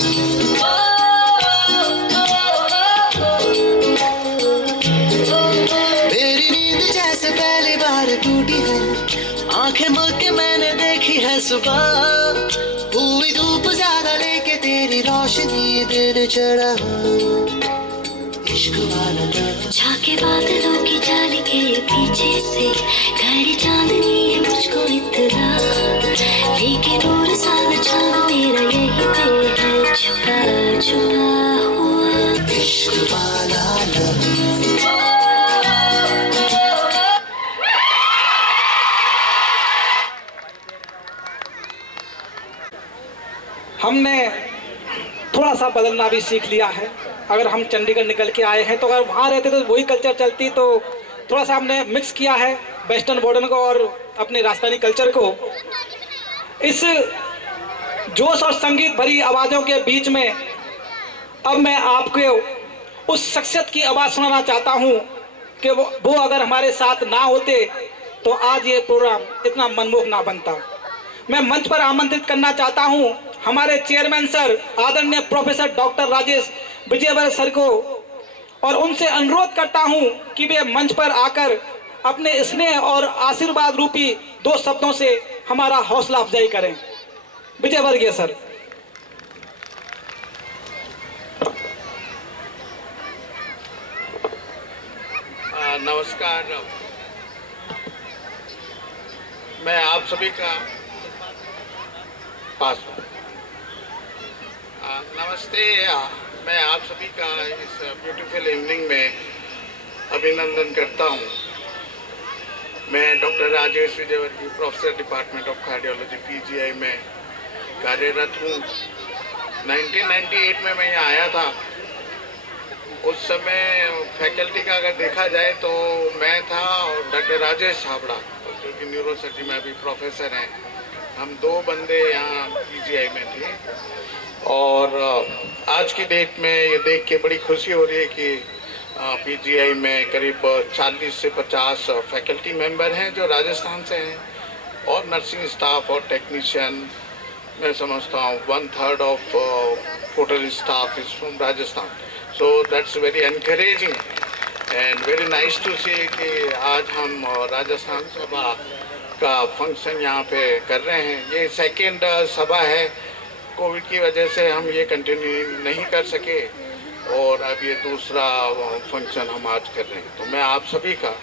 मेरी नींद जैसे पहली बार टूटी है, आंखें मूंद के मैंने देखी है सुबह। हुई धूप ज्यादा लेके तेरी रोशनी दिन चढ़ा। इश्क वाला लव झाके बादलों की जाल के पीछे से घड़ी चांदनी है मुझको इतना। लेकिन नूर सारा चांद मेरा यही पे है छुपा छुपा हुआ। इश्क वाला लव हमने थोड़ा सा बदलना भी सीख लिया है। अगर हम चंडीगढ़ निकल के आए हैं तो अगर वहाँ रहते तो वही कल्चर चलती, तो थोड़ा सा हमने मिक्स किया है वेस्टर्न मॉडर्न को और अपने राजस्थानी कल्चर को। इस जोश और संगीत भरी आवाज़ों के बीच में अब मैं आपको उस शख्सियत की आवाज़ सुनाना चाहता हूँ कि वो अगर हमारे साथ ना होते तो आज ये प्रोग्राम इतना मनमोहक ना बनता। मैं मंच पर आमंत्रित करना चाहता हूँ हमारे चेयरमैन सर आदरणीय professor doctor Rajesh Vijayvargiya sir को, और उनसे अनुरोध करता हूं कि वे मंच पर आकर अपने स्नेह और आशीर्वाद रूपी 2 शब्दों से हमारा हौसला अफजाई करें। विजयवर्गीय सर। नमस्कार। मैं आप सभी का नमस्ते। मैं आप सभी का इस ब्यूटीफुल इवनिंग में अभिनंदन करता हूं। मैं doctor Rajesh Vijayvargiya, professor department of cardiology PGI में कार्यरत हूं। 1998 में मैं यहाँ आया था। उस समय फैकल्टी का अगर देखा जाए तो मैं था और डॉक्टर राजेश छाबड़ा जो कि न्यूरोसर्जरी में अभी प्रोफेसर हैं। हम दो बंदे यहाँ पीजीआई में थे। और आज की डेट में ये देख के बड़ी खुशी हो रही है कि पीजीआई में करीब 40 से 50 फैकल्टी मेंबर हैं जो राजस्थान से हैं, और नर्सिंग स्टाफ और टेक्नीशियन मैं समझता हूँ 1/3 of total staff is from Rajasthan. So that's very encouraging and very nice to see कि आज हम राजस्थान सभा का फंक्शन यहाँ पे कर रहे हैं। ये सेकेंड सभा है। कोविड की वजह से हम ये कंटिन्यू नहीं कर सके और अब ये दूसरा फंक्शन हम आज कर रहे हैं। तो मैं आप सभी का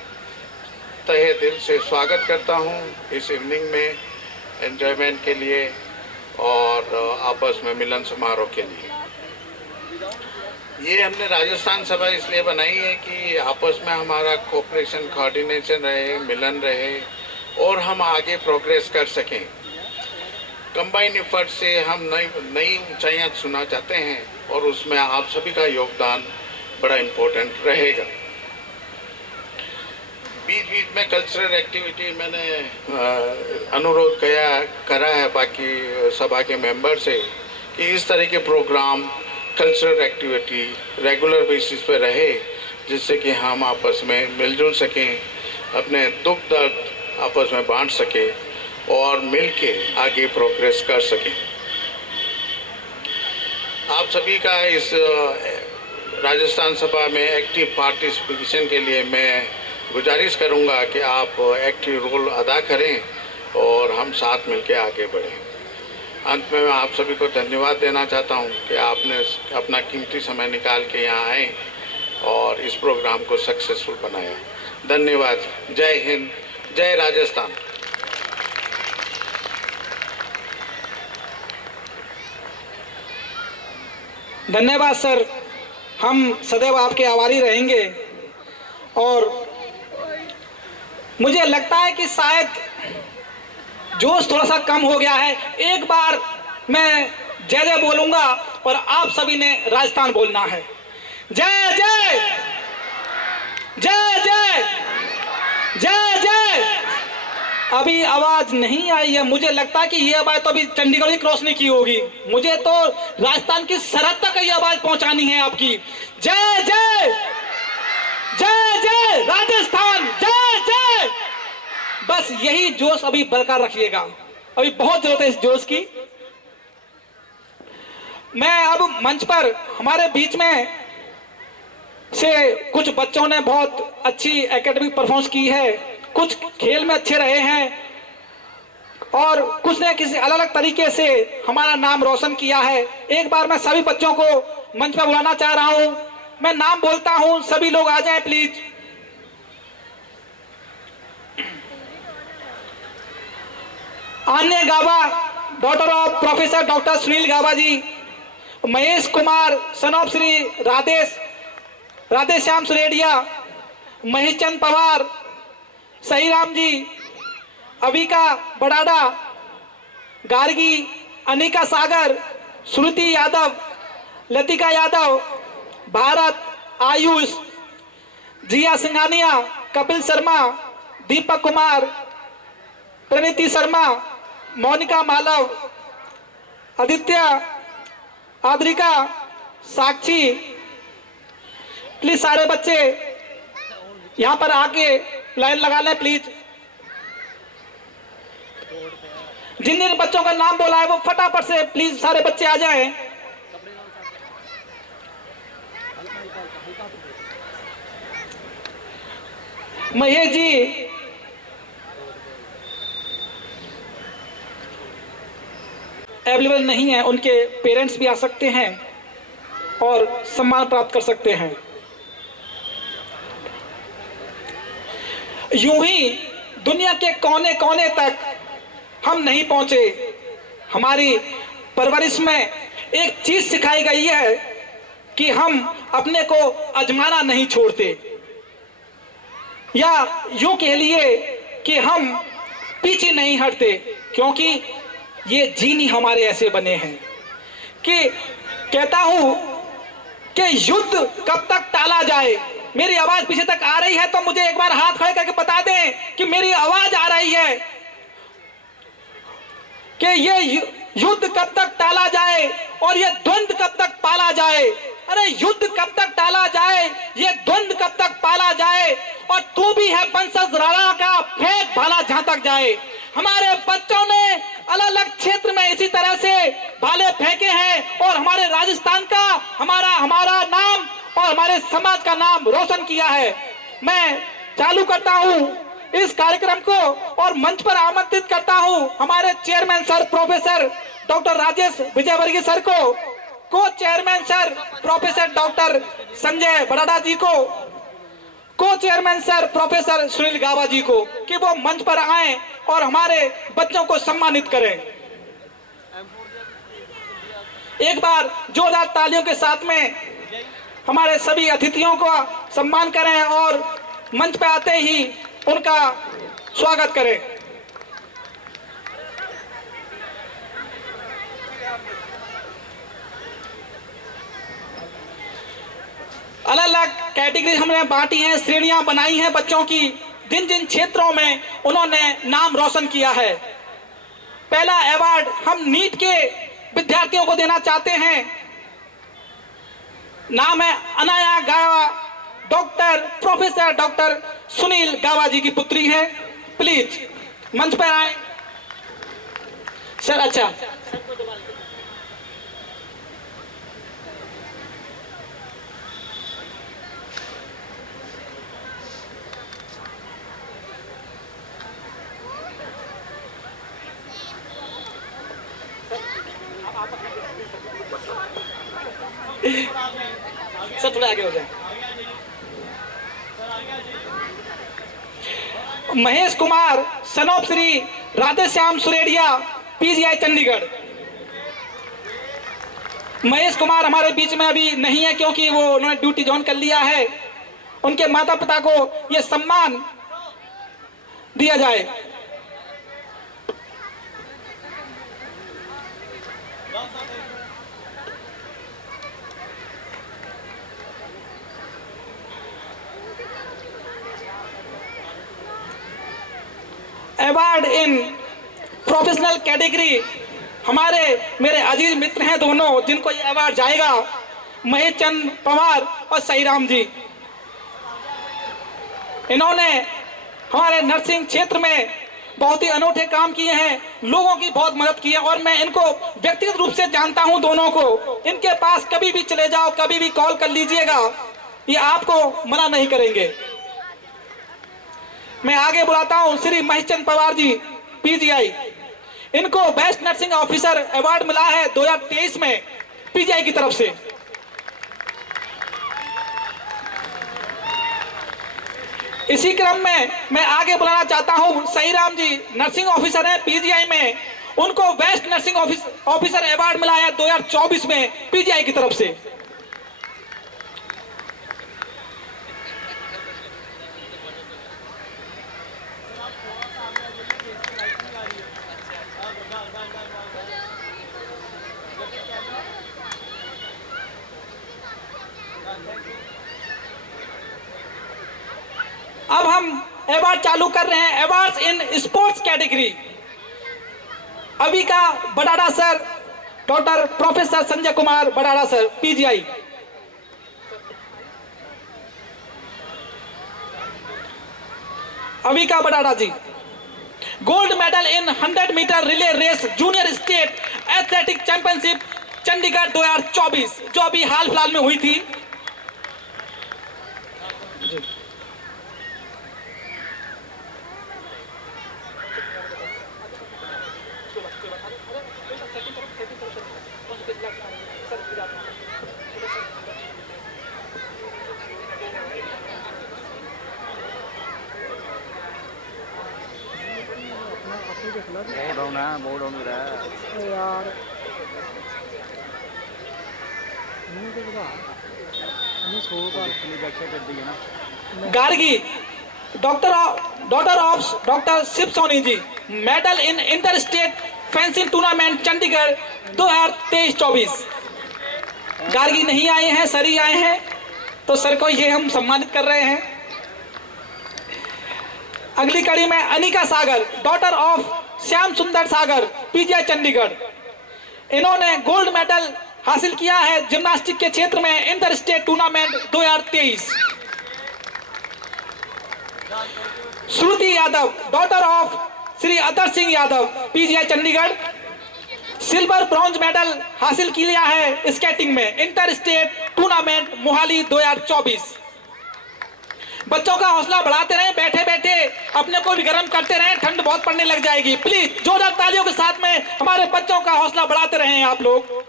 तहे दिल से स्वागत करता हूँ इस इवनिंग में एंजॉयमेंट के लिए और आपस में मिलन समारोह के लिए। ये हमने राजस्थान सभा इसलिए बनाई है कि आपस में हमारा कोऑपरेशन, कोऑर्डिनेशन रहे, मिलन रहे और हम आगे प्रोग्रेस कर सकें। कंबाइन एफर्ट से हम नई ऊंचाइयां छूना चाहते हैं और उसमें आप सभी का योगदान बड़ा इम्पोर्टेंट रहेगा। बीच बीच में कल्चरल एक्टिविटी मैंने अनुरोध करा है बाकी सभा के मेंबर से कि इस तरह के programme, cultural activity regular basis पे रहे, जिससे कि हम आपस में मिलजुल सकें, अपने दुख दर्द आपस में बांट सके और मिलके आगे प्रोग्रेस कर सकें। आप सभी का इस राजस्थान सभा में एक्टिव पार्टिसिपेशन के लिए मैं गुजारिश करूंगा कि आप एक्टिव रोल अदा करें और हम साथ मिलके आगे बढ़ें। अंत में मैं आप सभी को धन्यवाद देना चाहता हूं कि आपने अपना कीमती समय निकाल के यहाँ आए और इस प्रोग्राम को सक्सेसफुल बनाया। धन्यवाद। जय हिंद, जय राजस्थान। धन्यवाद सर, हम सदैव आपके आभारी रहेंगे। और मुझे लगता है कि शायद जोश थोड़ा सा कम हो गया है। एक बार मैं जय जय बोलूंगा और आप सभी ने राजस्थान बोलना है। जय जय, जय जय, जय जय। अभी आवाज नहीं आई है। मुझे लगता है कि ये आवाज तो अभी चंडीगढ़ ही क्रॉस नहीं की होगी। मुझे तो राजस्थान की सरहद तक ये आवाज पहुंचानी है आपकी। जय जय, जय जय राजस्थान, जय जय। बस यही जोश अभी बरकरार रखिएगा, अभी बहुत जरूरत है इस जोश की। मैं अब मंच पर हमारे बीच में से कुछ बच्चों ने बहुत अच्छी एकेडमिक परफॉर्मेंस की है, कुछ खेल में अच्छे रहे हैं और कुछ ने किसी अलग अलग तरीके से हमारा नाम रोशन किया है। एक बार मैं सभी बच्चों को मंच पर बुलाना चाह रहा हूं। मैं नाम बोलता हूं, सभी लोग आ जाएं please. Anya Gaba, daughter of professor doctor Sunil Gaba ji. Mahesh Kumar, son of Shri Radheshyam Suredia. Mahesh Chand Pawar, Sahi Ram ji, Avika Barada, Gargi, Anika Sagar, Shruti Yadav, Latika Yadav, Bharat, Ayush, Jiya Singhania, Kapil Sharma, Deepak Kumar, Praneeti Sharma, Monika Malav, Aditya, Adrika, Sakshi. Please सारे बच्चे यहाँ पर आके लाइन लगा लें प्लीज। जिन जिन बच्चों का नाम बोला है वो फटाफट से प्लीज सारे बच्चे आ जाएं। महेश जी, अवेलेबल नहीं है, उनके पेरेंट्स भी आ सकते हैं और सम्मान प्राप्त कर सकते हैं। यूं ही दुनिया के कोने कोने तक हम नहीं पहुंचे। हमारी परवरिश में एक चीज सिखाई गई है कि हम अपने को आजमाना नहीं छोड़ते, या यूं कह लिए कि हम पीछे नहीं हटते, क्योंकि ये जीन ही हमारे ऐसे बने हैं कि कहता हूं कि युद्ध कब तक टाला जाए। मेरी आवाज पीछे तक आ रही है तो मुझे एक बार हाथ खड़े करके बता दें कि मेरी आवाज आ रही है, कि ये युद्ध कब तक टाला जाए और ये द्वंद्व कब तक पाला जाए। अरे युद्ध कब तक टाला जाए, ये द्वंद्व कब तक पाला जाए, और तू भी है वंशज राणा का, फेंक भाला जहां तक जाए। हमारे बच्चों ने अलग अलग क्षेत्र में इसी तरह से भाले फेंके हैं और हमारे राजस्थान का हमारा नाम और हमारे समाज का नाम रोशन किया है। मैं चालू करता हूं इस कार्यक्रम को और मंच पर आमंत्रित करता हूं हमारे chairman sir professor doctor Rajesh Vijayvargiya sir को chairman sir professor doctor Sanjay Barada ji को चेयरमैन सर प्रोफेसर सुनील गावा जी को, कि वो मंच पर आए और हमारे बच्चों को सम्मानित करें। एक बार जोरदार तालियों के साथ में हमारे सभी अतिथियों का सम्मान करें और मंच पर आते ही उनका स्वागत करें। अलग अलग कैटेगरी हमने बांटी हैं, श्रेणियां बनाई हैं बच्चों की, जिन जिन क्षेत्रों में उन्होंने नाम रोशन किया है। पहला अवार्ड हम नीट के विद्यार्थियों को देना चाहते हैं। नाम है अनाया गावा, डॉक्टर प्रोफेसर डॉक्टर सुनील गावा जी की पुत्री है। प्लीज मंच पर आए सर। अच्छा, सर थोड़ा आगे हो जाए। महेश कुमार सनोप श्री राधेश्याम सुरेडिया, पीजीआई चंडीगढ़। महेश कुमार हमारे बीच में अभी नहीं है क्योंकि वो उन्होंने ड्यूटी ज्वाइन कर लिया है। उनके माता पिता को यह सम्मान दिया जाए। अवार्ड इन प्रोफेशनल कैटेगरी हमारे मेरे अजीज मित्र हैं दोनों, जिनको ये अवार्ड जाएगा, महेश चंद पवार और सहीराम जी। इन्होंने हमारे नर्सिंग क्षेत्र में बहुत ही अनूठे काम किए हैं, लोगों की बहुत मदद की है और मैं इनको व्यक्तिगत रूप से जानता हूं दोनों को। इनके पास कभी भी चले जाओ, कभी भी कॉल कर लीजिएगा, ये आपको मना नहीं करेंगे। मैं आगे बुलाता हूं श्री महेश चंद पवार जी, पीजीआई। इनको बेस्ट नर्सिंग ऑफिसर अवार्ड मिला है 2023 में पीजीआई की तरफ से। इसी क्रम में मैं आगे बुलाना चाहता हूं सहीराम जी, नर्सिंग ऑफिसर हैं पीजीआई में। उनको बेस्ट नर्सिंग ऑफिसर अवार्ड मिला है 2024 में पीजीआई की तरफ से। अब हम अवार्ड चालू कर रहे हैं, awards in sports category. Abhika Barada sir doctor professor Sanjay Kumar Barada sir, PGI. Abhika Barada ji. Gold medal in 100 metre relay race junior state athletic championship Chandigarh 2024, जो अभी हाल फिलहाल में हुई थी। बहुत डाउन है, बहुत डाउन हो रहा है यार। Gargi daughter of doctor Shiv Soni ji, medal in inter state fencing tournament Chandigarh 2023-24। Gargi नहीं आए हैं, सर ही आए हैं, तो सर को ये हम सम्मानित कर रहे हैं। अगली कड़ी में अनिका सागर, डॉटर ऑफ श्याम सुंदर सागर, पीजीआई चंडीगढ़। इन्होंने गोल्ड मेडल हासिल किया है जिम्नास्टिक के क्षेत्र में inter state tournament 2023। Shruti Yadav, daughter of Shri Atar Singh Yadav, PGI Chandigarh. Silver bronze medal हासिल किया है स्केटिंग में इंटर स्टेट टूर्नामेंट मोहाली 2024। बच्चों का हौसला बढ़ाते रहें, बैठे बैठे अपने को भी गर्म करते रहें, ठंड बहुत पड़ने लग जाएगी। प्लीज जोरदार तालियों के साथ में हमारे बच्चों का हौसला बढ़ाते रहें आप लोग।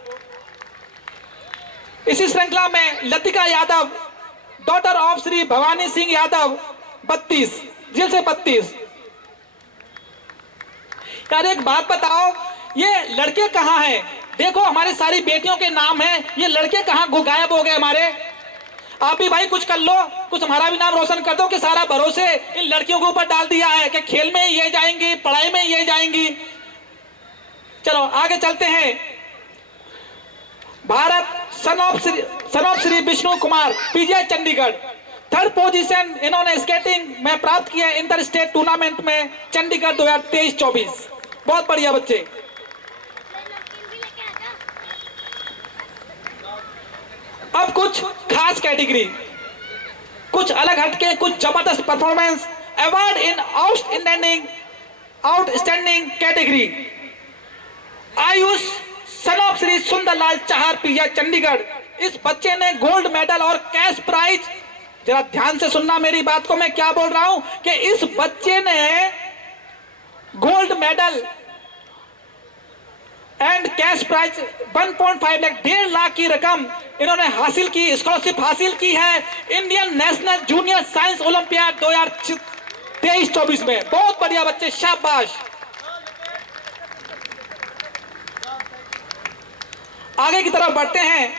इसी श्रृंखला में लतिका यादव, डॉटर ऑफ श्री भवानी सिंह यादव, 32 जेल से 32। यार एक बात बताओ, ये लड़के कहाँ हैं? देखो हमारी सारी बेटियों के नाम हैं, ये लड़के कहाँ गायब हो गए हमारे? आप भी भाई कुछ कर लो, कुछ हमारा भी नाम रोशन कर दो कि सारा भरोसे इन लड़कियों के ऊपर डाल दिया है कि खेल में ये जाएंगी, पढ़ाई में ये जाएंगी। चलो आगे चलते हैं। भारत सन of Shri Vishnu Kumar, PGI Chandigarh. 3rd position इन्होंने स्केटिंग में प्राप्त किया इंटर स्टेट टूर्नामेंट में चंडीगढ़ 2023-24। बहुत बढ़िया बच्चे। अब कुछ खास कैटेगरी, कुछ अलग हटके, कुछ जबरदस्त performance. Award in outstanding category, Ayush son of Shri Sundarlal Chahar, PGI Chandigarh. इस बच्चे ने गोल्ड मेडल और कैश प्राइज, जरा ध्यान से सुनना मेरी बात को, मैं क्या बोल रहा हूं कि इस बच्चे ने gold medal and cash prize 1.5 lakh, 1.5 lakh की रकम इन्होंने हासिल की, स्कॉलरशिप हासिल की है Indian National Junior Science Olympiad 2023-24 में। बहुत बढ़िया बच्चे, शाबाश। आगे की तरफ बढ़ते हैं,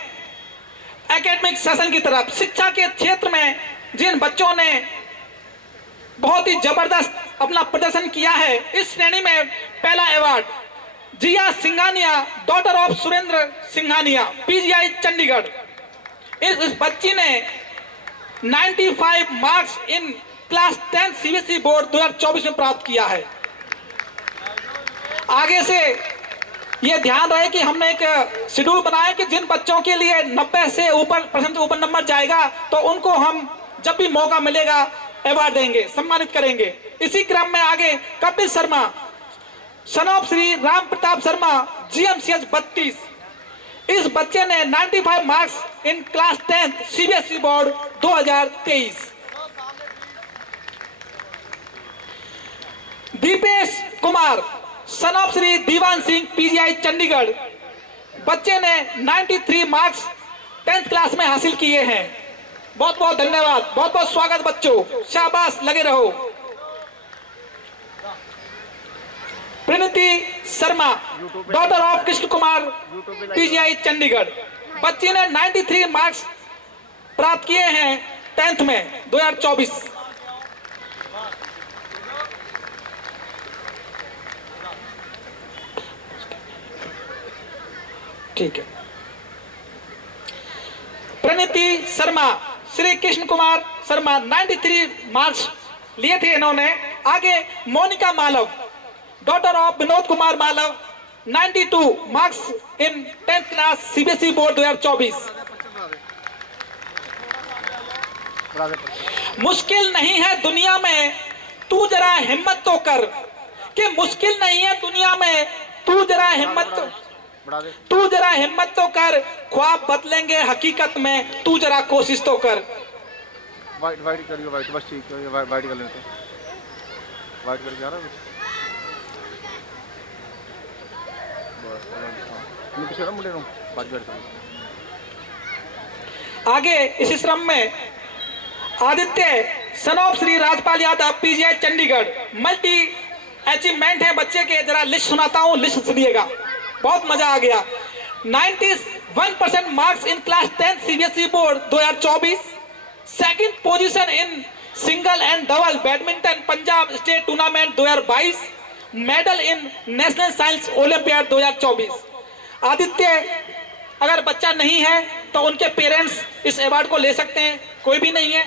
एकेडमिक सेशन की तरफ। शिक्षा के क्षेत्र में जिन बच्चों ने बहुत ही जबरदस्त अपना प्रदर्शन किया है, इस श्रेणी में पहला award Jiya Singhania, daughter of Surendra Singhania, PGI Chandigarh. इस बच्ची ने 95 marks in class 10 CBSE board 2024 में प्राप्त किया है। आगे से ये ध्यान रहे कि हमने एक शेड्यूल बनाया कि जिन बच्चों के लिए 90 से ऊपर % से ऊपर नंबर जाएगा तो उनको हम जब भी मौका मिलेगा अवार्ड देंगे, सम्मानित करेंगे। इसी क्रम में आगे Kapil Sharma, son of Shri Ram Pratap Sharma, GMCH 32। इस बच्चे ने 95 marks in class 10 CBSE board 2023। Deepesh Kumar, son of Shri Diwan Singh, PGI Chandigarh. बच्चे ने 93 मार्क्स 10th क्लास में हासिल किए हैं। बहुत बहुत धन्यवाद, बहुत बहुत स्वागत बच्चों, शाबाश, लगे रहो। Praneeti Sharma, daughter of Krishan Kumar, PGI Chandigarh. बच्ची ने 93 मार्क्स प्राप्त किए हैं 10th में 2024। ठीक है। प्रणति शर्मा, श्री कृष्ण कुमार शर्मा, 93 मार्क्स लिए थे इन्होंने। आगे Monika Malav, daughter of Vinod Kumar Malav, 92 marks in 10th class CBSE board 2024। मुश्किल नहीं है दुनिया में, तू जरा हिम्मत तो कर, कि मुश्किल नहीं है दुनिया में, तू जरा हिम्मत तो कर, ख्वाब बदलेंगे हकीकत में, तू जरा कोशिश तो कर। वाइट करियो, वाइट बस ठीक है, वाइट कर लेते, वाइट करके आ रहा है। आगे इसी श्रम में आदित्य, सन of Shri Rajpal Yadav, PGI Chandigarh. Multi achievement है बच्चे के, जरा लिस्ट सुनाता हूँ, लिस्ट सुनिएगा, बहुत मजा आ गया। 91% marks in class 10 CBSE board 2024, second position in single and double badminton Punjab state tournament 2022, medal in national science olympiad 2024। Aditya, अगर बच्चा नहीं है तो उनके पेरेंट्स इस अवार्ड को ले सकते हैं, कोई भी नहीं है?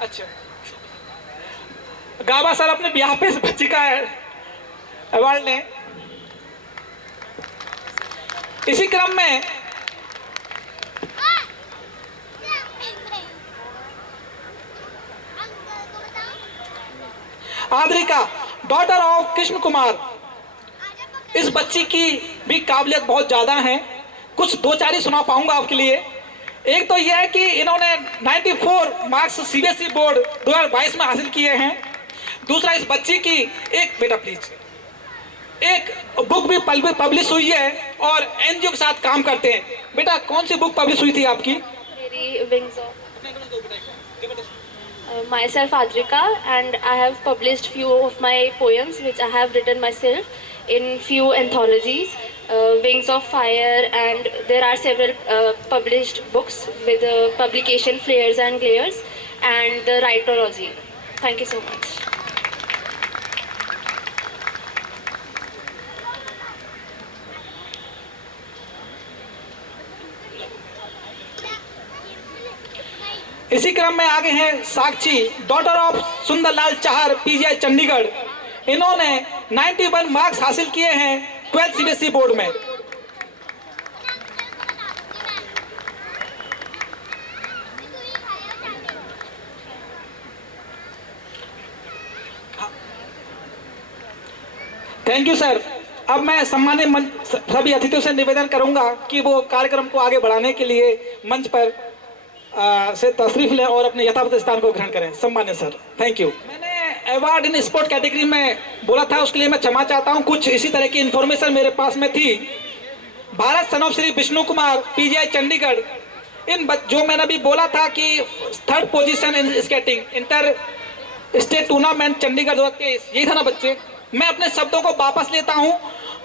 अच्छा, गाबा सर अपने ब्याह पे इस बच्ची का अवार्ड लें। इसी क्रम में आद्रिका, डॉटर ऑफ कृष्ण कुमार, इस बच्ची की भी काबिलियत बहुत ज्यादा है, कुछ दो चार ही सुना पाऊंगा आपके लिए। एक तो यह है कि इन्होंने 94 मार्क्स सीबीएसई बोर्ड 2022 में हासिल किए हैं। दूसरा, इस बच्ची की बेटा प्लीज, एक बुक भी पब्लिश हुई है और एनजीओ के साथ काम करते हैं। बेटा कौन सी बुक पब्लिश हुई थी आपकी? मेरी wings of myself Adrika, and I have published few of my poems which I have written myself in few anthologies, Wings of Fire, and there are several published books with publication Flares and Glares and the Writerology. Thank you so much. इसी क्रम में आगे हैं Sakshi, daughter of Sunderlal Chahar, PGI Chandigarh. इन्होंने 91 मार्क्स हासिल किए हैं 12 सीबीएसई बोर्ड में। Thank you sir. अब मैं सम्मानित सभी अतिथियों से निवेदन करूंगा कि वो कार्यक्रम को आगे बढ़ाने के लिए मंच पर से तशरीफ लें और अपने यथावत स्थान को ग्रहण करें। सम्मानित सर, थैंक यू। मैंने अवार्ड इन स्पोर्ट कैटेगरी में बोला था, उसके लिए मैं क्षमा चाहता हूं। कुछ इसी तरह की इन्फॉर्मेशन मेरे पास में थी। भारत सन ऑफ श्री विष्णु कुमार, पीजीआई चंडीगढ़, जो मैंने अभी बोला था कि 3rd position in skating inter state tournament Chandigarh 2023, यही था ना बच्चे? मैं अपने शब्दों को वापस लेता हूं।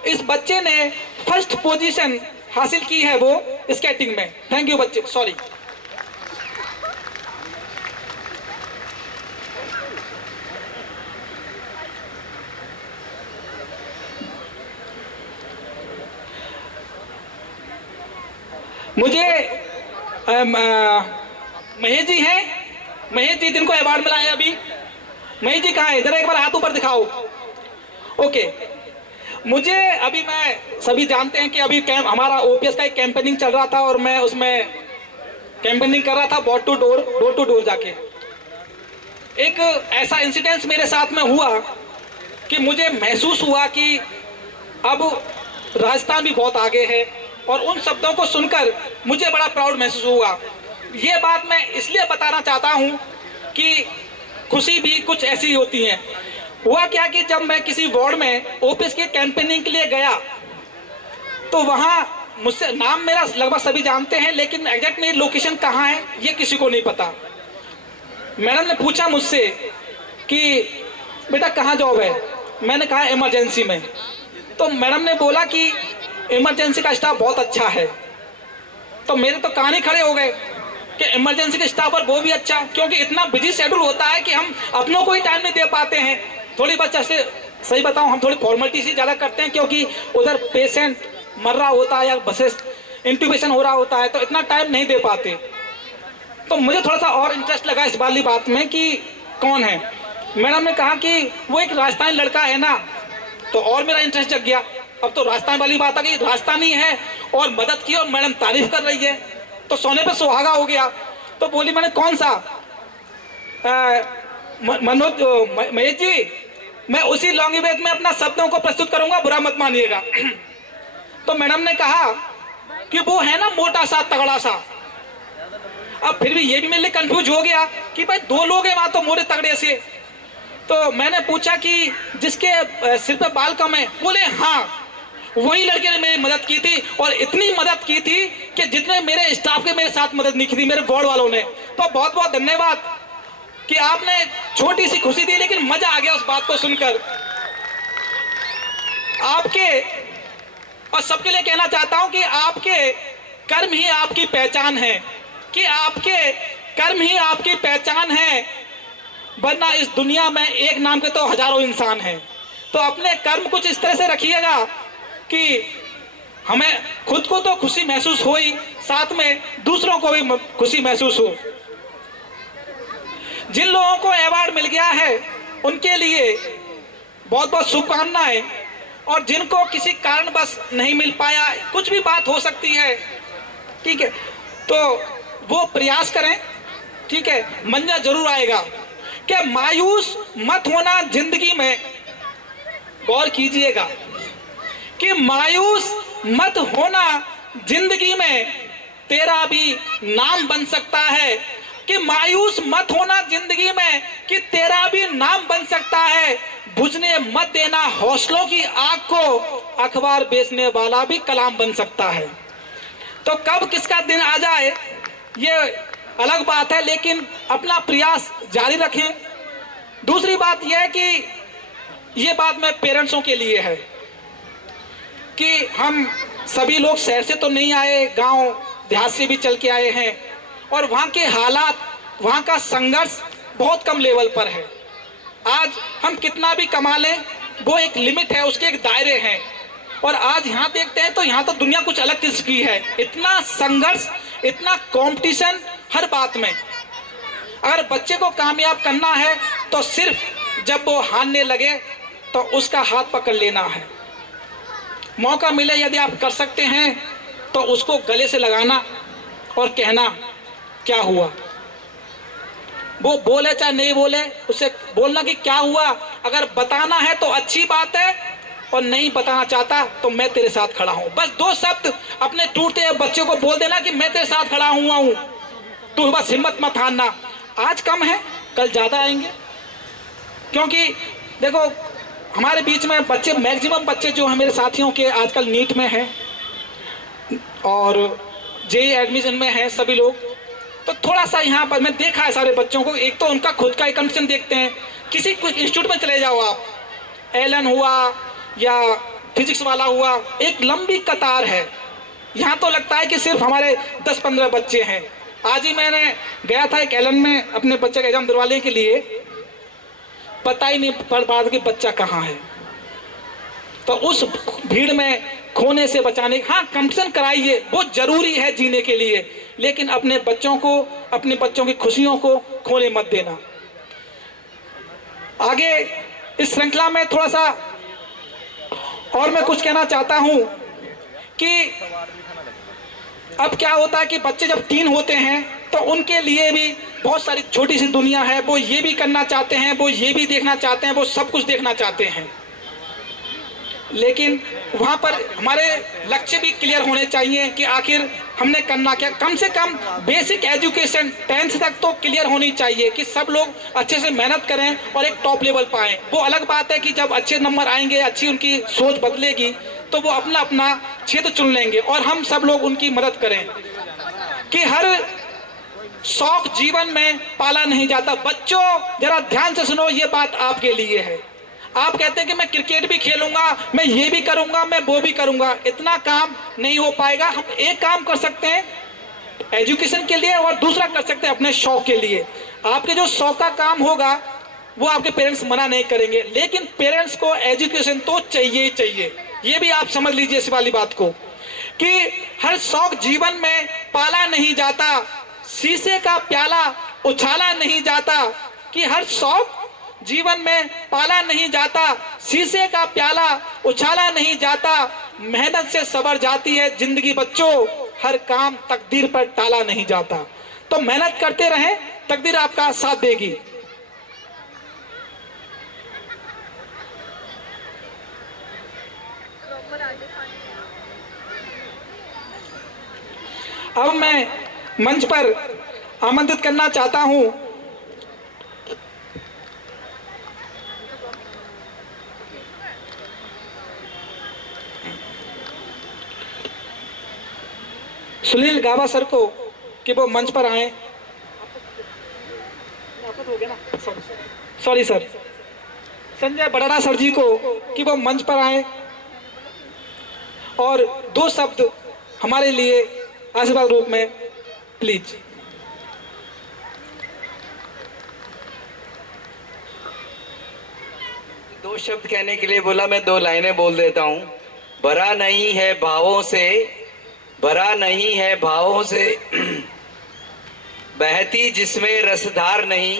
इस बच्चे ने 1st पोजीशन हासिल की है वो स्केटिंग में। थैंक यू बच्चे, सॉरी। मुझे महेश जी हैं, महेश जी जिनको अवार्ड मिला है अभी, महेश जी कहाँ है? जरा एक बार हाथ ऊपर दिखाओ। ओके, मुझे अभी, मैं सभी जानते हैं कि अभी हमारा ओपीएस का एक कैंपेनिंग चल रहा था और मैं उसमें कैंपेनिंग कर रहा था डोर टू डोर जाके। एक ऐसा इंसिडेंस मेरे साथ में हुआ कि मुझे महसूस हुआ कि अब राजस्थान भी बहुत आगे है, और उन शब्दों को सुनकर मुझे बड़ा प्राउड महसूस हुआ। ये बात मैं इसलिए बताना चाहता हूँ कि खुशी भी कुछ ऐसी होती है। हुआ क्या कि जब मैं किसी वार्ड में ऑफिस की कैंपेनिंग के लिए गया तो वहाँ मुझसे, नाम मेरा लगभग सभी जानते हैं, लेकिन एग्जैक्ट मेरी लोकेशन कहाँ है ये किसी को नहीं पता। मैडम ने पूछा मुझसे कि बेटा कहाँ जॉब है? मैंने कहा इमरजेंसी में। तो मैडम ने बोला कि इमरजेंसी का स्टाफ बहुत अच्छा है। तो मेरे तो कान ही खड़े हो गए कि इमरजेंसी के स्टाफ पर वो भी अच्छा, क्योंकि इतना बिजी शेड्यूल होता है कि हम अपनों को ही टाइम नहीं दे पाते हैं। थोड़ी बच्चा से सही बताऊं, हम थोड़ी फॉर्मेलिटी से ज़्यादा करते हैं, क्योंकि उधर पेशेंट मर रहा होता है या बसेस इंट्यूबेशन हो रहा होता है, तो इतना टाइम नहीं दे पाते। तो मुझे थोड़ा सा और इंटरेस्ट लगा इस वाली बात में कि कौन है। मैडम ने कहा कि वो एक राजस्थानी लड़का है ना, तो और मेरा इंटरेस्ट जग गया। अब तो राजस्थान वाली बात आ गई, राजस्थानी है और मदद की और मैडम तारीफ कर रही है, तो सोने पे सुहागा हो गया। तो बोली मैंने कौन सा? मनोज, महेश जी, मैं उसी लॉन्ग वेज में अपना शब्दों को प्रस्तुत करूंगा, बुरा मत मानिएगा। तो मैडम ने कहा कि वो है ना मोटा सा तगड़ा सा। अब फिर भी ये भी मेरे लिए कंफ्यूज हो गया कि भाई 2 लोग हैं वहां तो मोटे तगड़े से। तो मैंने पूछा कि जिसके सिर पे बाल कम है? बोले हाँ, वही लड़के ने मेरी मदद की थी, और इतनी मदद की थी कि जितने मेरे स्टाफ के मेरे साथ मदद नहीं की थी मेरे वार्ड वालों ने। तो बहुत बहुत धन्यवाद कि आपने छोटी सी खुशी दी, लेकिन मजा आ गया उस बात को सुनकर। आपके और सबके लिए कहना चाहता हूं कि आपके कर्म ही आपकी पहचान है, कि आपके कर्म ही आपकी पहचान है, वरना इस दुनिया में एक नाम के तो हजारों इंसान हैं। तो अपने कर्म कुछ इस तरह से रखिएगा कि हमें खुद को तो खुशी महसूस हो ही, साथ में दूसरों को भी खुशी महसूस हो। जिन लोगों को अवार्ड मिल गया है उनके लिए बहुत बहुत शुभकामनाएं, और जिनको किसी कारण बस नहीं मिल पाया, कुछ भी बात हो सकती है, ठीक है, तो वो प्रयास करें, ठीक है, मंजिल जरूर आएगा। क्या मायूस मत होना जिंदगी में, गौर कीजिएगा कि मायूस मत होना जिंदगी में, तेरा भी नाम बन सकता है। कि मायूस मत होना जिंदगी में, कि तेरा भी नाम बन सकता है। बुझने मत देना हौसलों की आग को, अखबार बेचने वाला भी कलाम बन सकता है। तो कब किसका दिन आ जाए ये अलग बात है, लेकिन अपना प्रयास जारी रखें। दूसरी बात यह है कि ये बात मैं पेरेंट्सों के लिए है कि हम सभी लोग शहर से तो नहीं आए, गांव देहात से भी चल के आए हैं, और वहाँ के हालात, वहाँ का संघर्ष बहुत कम लेवल पर है। आज हम कितना भी कमा लें, वो एक लिमिट है, उसके एक दायरे हैं। और आज यहाँ देखते हैं तो यहाँ तो दुनिया कुछ अलग किस्म की है। इतना संघर्ष, इतना कंपटीशन हर बात में। अगर बच्चे को कामयाब करना है तो सिर्फ जब वो हारने लगे तो उसका हाथ पकड़ लेना है। मौका मिले यदि आप कर सकते हैं तो उसको गले से लगाना और कहना क्या हुआ। वो बोले चाहे नहीं बोले, उसे बोलना कि क्या हुआ। अगर बताना है तो अच्छी बात है, और नहीं बताना चाहता तो मैं तेरे साथ खड़ा हूं। बस दो शब्द अपने टूटते बच्चे को बोल देना कि मैं तेरे साथ खड़ा हुआ हूं, तू बस हिम्मत मत हारना। आज कम है, कल ज्यादा आएंगे, क्योंकि देखो हमारे बीच में बच्चे, मैक्सिमम बच्चे जो हैं मेरे साथियों के आजकल नीट में हैं और जेईई एडमिशन में हैं सभी लोग। तो थोड़ा सा यहाँ पर मैं देखा है सारे बच्चों को, एक तो उनका खुद का कंडीशन देखते हैं। किसी इंस्टीट्यूट में चले जाओ आप, एलन हुआ या फिजिक्स वाला हुआ, एक लंबी कतार है। यहाँ तो लगता है कि सिर्फ हमारे 10-15 बच्चे हैं। आज ही मैंने गया था एक एलन में अपने बच्चे का एग्जाम दिलवाने के लिए, पता ही नहीं पड़ पा कि बच्चा कहाँ है। तो उस भीड़ में खोने से बचाने, हाँ कंपटीशन कराइए, वो जरूरी है जीने के लिए, लेकिन अपने बच्चों को, अपने बच्चों की खुशियों को खोने मत देना। आगे इस श्रृंखला में थोड़ा सा और मैं कुछ कहना चाहता हूं कि अब क्या होता है कि बच्चे जब टीन होते हैं तो उनके लिए भी बहुत सारी छोटी सी दुनिया है। वो ये भी करना चाहते हैं, वो ये भी देखना चाहते हैं, वो सब कुछ देखना चाहते हैं, लेकिन वहाँ पर हमारे लक्ष्य भी क्लियर होने चाहिए कि आखिर हमने करना क्या। कम से कम बेसिक एजुकेशन 10th तक तो क्लियर होनी चाहिए कि सब लोग अच्छे से मेहनत करें और एक टॉप लेवल पाएं। वो अलग बात है कि जब अच्छे नंबर आएंगे, अच्छी उनकी सोच बदलेगी, तो वो अपना अपना क्षेत्र चुन लेंगे और हम सब लोग उनकी मदद करें। कि हर शौक जीवन में पाला नहीं जाता। बच्चों जरा ध्यान से सुनो, ये बात आपके लिए है। आप कहते हैं कि मैं क्रिकेट भी खेलूंगा, मैं ये भी करूंगा, मैं वो भी करूंगा, इतना काम नहीं हो पाएगा। हम एक काम कर सकते हैं एजुकेशन के लिए और दूसरा कर सकते हैं अपने शौक के लिए। आपके जो शौक का काम होगा वो आपके पेरेंट्स मना नहीं करेंगे, लेकिन पेरेंट्स को एजुकेशन तो चाहिए ही चाहिए। ये भी आप समझ लीजिए इस वाली बात को कि हर शौक जीवन में पाला नहीं जाता, शीशे का प्याला उछाला नहीं जाता। कि हर शौक जीवन में पाला नहीं जाता, शीशे का प्याला उछाला नहीं जाता। मेहनत से सवर जाती है जिंदगी बच्चों, हर काम तकदीर पर टाला नहीं जाता। तो मेहनत करते रहें, तकदीर आपका साथ देगी। अब मैं मंच पर आमंत्रित करना चाहता हूं सुनील गावा सर को कि वो मंच पर आए। सॉरी सर, संजय बड़ाड़ा सर जी को कि वो मंच पर आए और 2 शब्द हमारे लिए आशीर्वाद रूप में प्लीज। दो शब्द कहने के लिए बोला, मैं 2 लाइनें बोल देता हूँ। भरा नहीं है भावों से, भरा नहीं है भावों से, बहती जिसमें रसधार नहीं,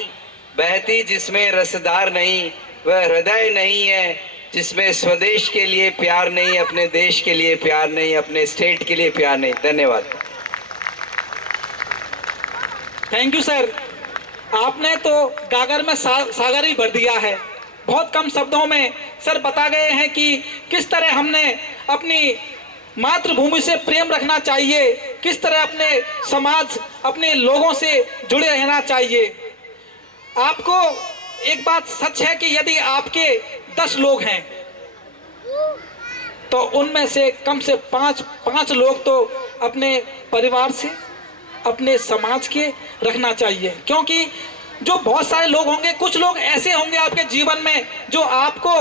बहती जिसमें रसधार नहीं, वह हृदय नहीं है जिसमें स्वदेश के लिए प्यार नहीं, अपने देश के लिए प्यार नहीं, अपने स्टेट के लिए प्यार नहीं। धन्यवाद। थैंक यू सर, आपने तो गागर में सागर ही भर दिया है। बहुत कम शब्दों में सर बता गए हैं कि किस तरह हमने अपनी मातृभूमि से प्रेम रखना चाहिए, किस तरह अपने समाज, अपने लोगों से जुड़े रहना चाहिए। आपको एक बात सच है कि यदि आपके 10 लोग हैं तो उनमें से कम से 5 लोग तो अपने परिवार से, अपने समाज के रखना चाहिए। क्योंकि जो बहुत सारे लोग होंगे, कुछ लोग ऐसे होंगे आपके जीवन में जो आपको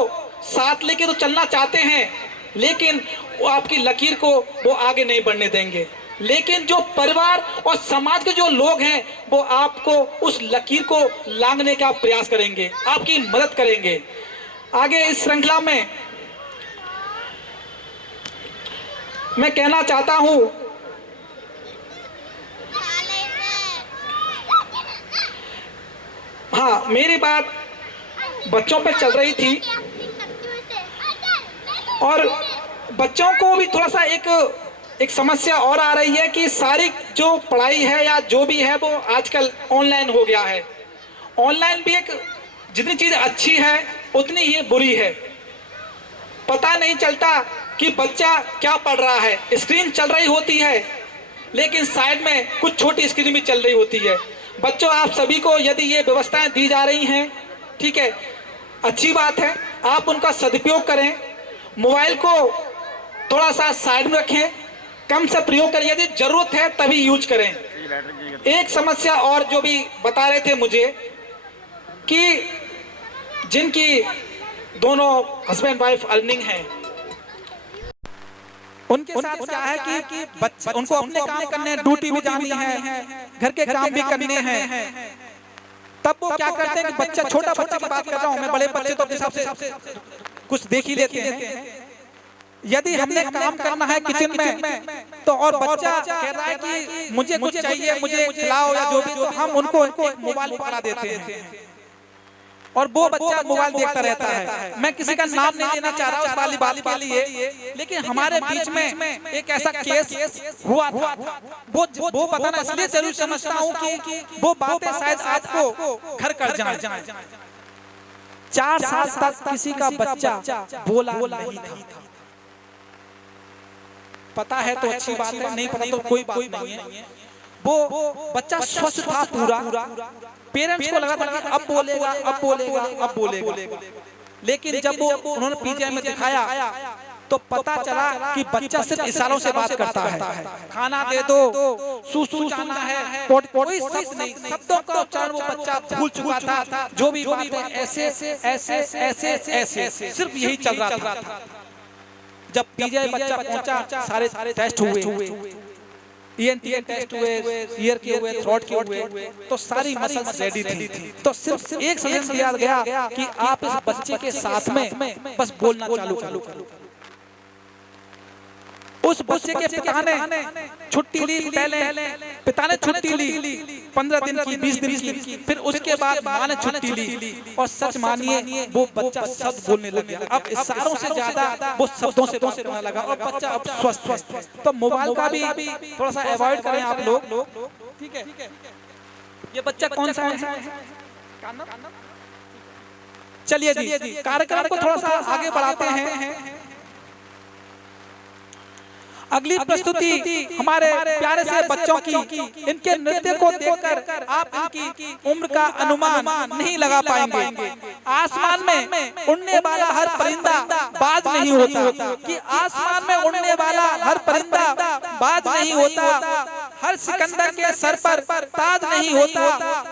साथ लेके तो चलना चाहते हैं, लेकिन वो आपकी लकीर को वो आगे नहीं बढ़ने देंगे। लेकिन जो परिवार और समाज के जो लोग हैं वो आपको उस लकीर को लांघने का प्रयास करेंगे, आपकी मदद करेंगे। आगे इस श्रृंखला में मैं कहना चाहता हूं, हाँ, मेरी बात बच्चों पे चल रही थी और बच्चों को भी थोड़ा सा एक समस्या और आ रही है कि सारी जो पढ़ाई है या जो भी है वो आजकल ऑनलाइन हो गया है। ऑनलाइन भी एक जितनी चीज़ अच्छी है उतनी ही बुरी है। पता नहीं चलता कि बच्चा क्या पढ़ रहा है। स्क्रीन चल रही होती है लेकिन साइड में कुछ छोटी स्क्रीन भी चल रही होती है। बच्चों, आप सभी को यदि ये व्यवस्थाएं दी जा रही हैं, ठीक है, अच्छी बात है, आप उनका सदुपयोग करें। मोबाइल को थोड़ा सा साइड में रखें, कम से प्रयोग करें, यदि जरूरत है तभी यूज करें। एक समस्या और जो भी बता रहे थे मुझे कि जिनकी दोनों हस्बैंड वाइफ अर्निंग है, उनके साथ क्या है कि बच्चे उनको अपने काम करने हैं, ड्यूटी भी जानी है, घर के काम भी करने हैं। तब वो क्या करते हैं कि बच्चा, छोटा बच्चा की बात कर रहा हूँ मैं, बड़े बच्चे तो अपने हिसाब से कुछ देख ही लेते हैं। यदि हमने काम करना है किचन में तो और बच्चा कह रहा है कि मुझे कुछ चाहिए, मुझे खिलाओ या जो भी, तो हम उनको मोबाइल पकड़ा देते हैं और वो बच्चा मोबाइल देखता रहता है। मैं किसी का नाम नहीं लेना चाह रहा उस वाली बात के लिए, लेकिन हमारे बीच में एक ऐसा केस हुआ था। वो बताना इसलिए जरूर समझता हूँ कि वो बातें शायद आपको घर कर जाए। 4 साल तक किसी का बच्चा बोला नहीं था। पता है तो अच्छी बात है, नहीं पता तो कोई बात नहीं है। वो बच्चा स्वस्थ था पूरा, पेरेंट्स को लगा था कि अब बोलेगा, अब बोलेगा, अब बोलेगा। लेकिन जब वो उन्होंने पीजीआई में दिखाया तो पता चला कि बच्चा सिर्फ इशारों से बात करता है। खाना दे दो, सूसू जाना है, कोई शब्द नहीं, शब्दों का उच्चारण वो बच्चा भूल चुका था। जो भी बातें ऐसे ऐसे ऐसे ऐसे सिर्फ यही चल रहा था। जब पीजीआई बच्चा पहुंचा, सारे टेस्ट हुए, ENT टेस्ट हुए, ईयर के हुए, थ्रोट के हुए, तो सारी मसल्स रेडी थी। तो सिर्फ एक सजेशन दिया गया कि आप इस बच्चे के साथ में बस बोलना चालू करो। उस बच्चे के पिता ने छुट्टी ली, पहले पिता ने छुट्टी ली 15 दिन की, 20 दिन की, फिर उसके बाद माँ ने छुट्टी ली और सच मानिए वो बच्चा शब्द बोलने लग गया। अब इशारों से ज्यादा वो शब्दों से बोलने लगा और बच्चा अब स्वस्थ। तो मोबाइल का भी थोड़ा सा अवॉइड करें आप लोग, ठीक है। ये बच्चा कौन सा है? चलिए जी, कार्यक्रम को थोड़ा सा आगे बढ़ाते हैं। अगली प्रस्तुति हमारे प्यारे से बच्चों की, इनके नृत्य को देखकर आप इनकी उम्र का अनुमान नहीं लगा पाएंगे। आसमान में उड़ने वाला हर परिंदा बाज नहीं नहीं होता, कि आसमान में उड़ने वाला हर परिंदा बाज नहीं होता, हर सिकंदर के सर पर ताज नहीं होता।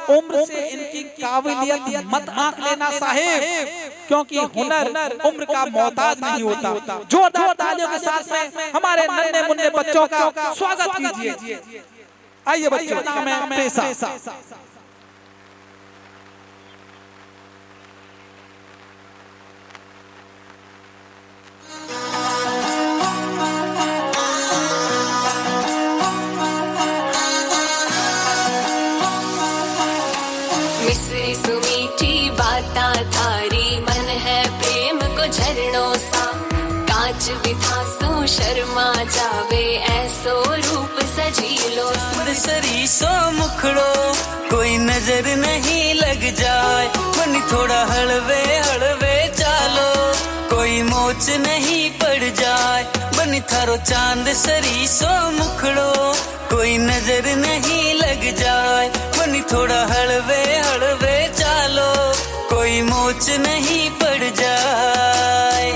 उम्र से इनकी काबिलियत मत आंक लेना साहेब, क्योंकि हुनर उम्र का मोहताज नहीं होता। जोरदार तालियों के साथ में हमारे नन्हे मुन्ने बच्चों का स्वागत कीजिए। आइए बच्चों, नाम है पेशा। मिश्री सुमीठी बाता थारी, मन है प्रेम को झरनों सा। कांच बिथा सो शर्मा जावे, ऐसो रूप सजीलो। सरी सो मुखड़ो कोई नजर नहीं लग जाए, मन थोड़ा हलवे हलवे चालो, कोई मोच नहीं पड़ जाए। बनी थारो चांद सरी सो मुखड़ो, कोई नजर नहीं लग जाए। बनी थोड़ा हलवे हलवे चालो, कोई मोच नहीं पड़ जाए।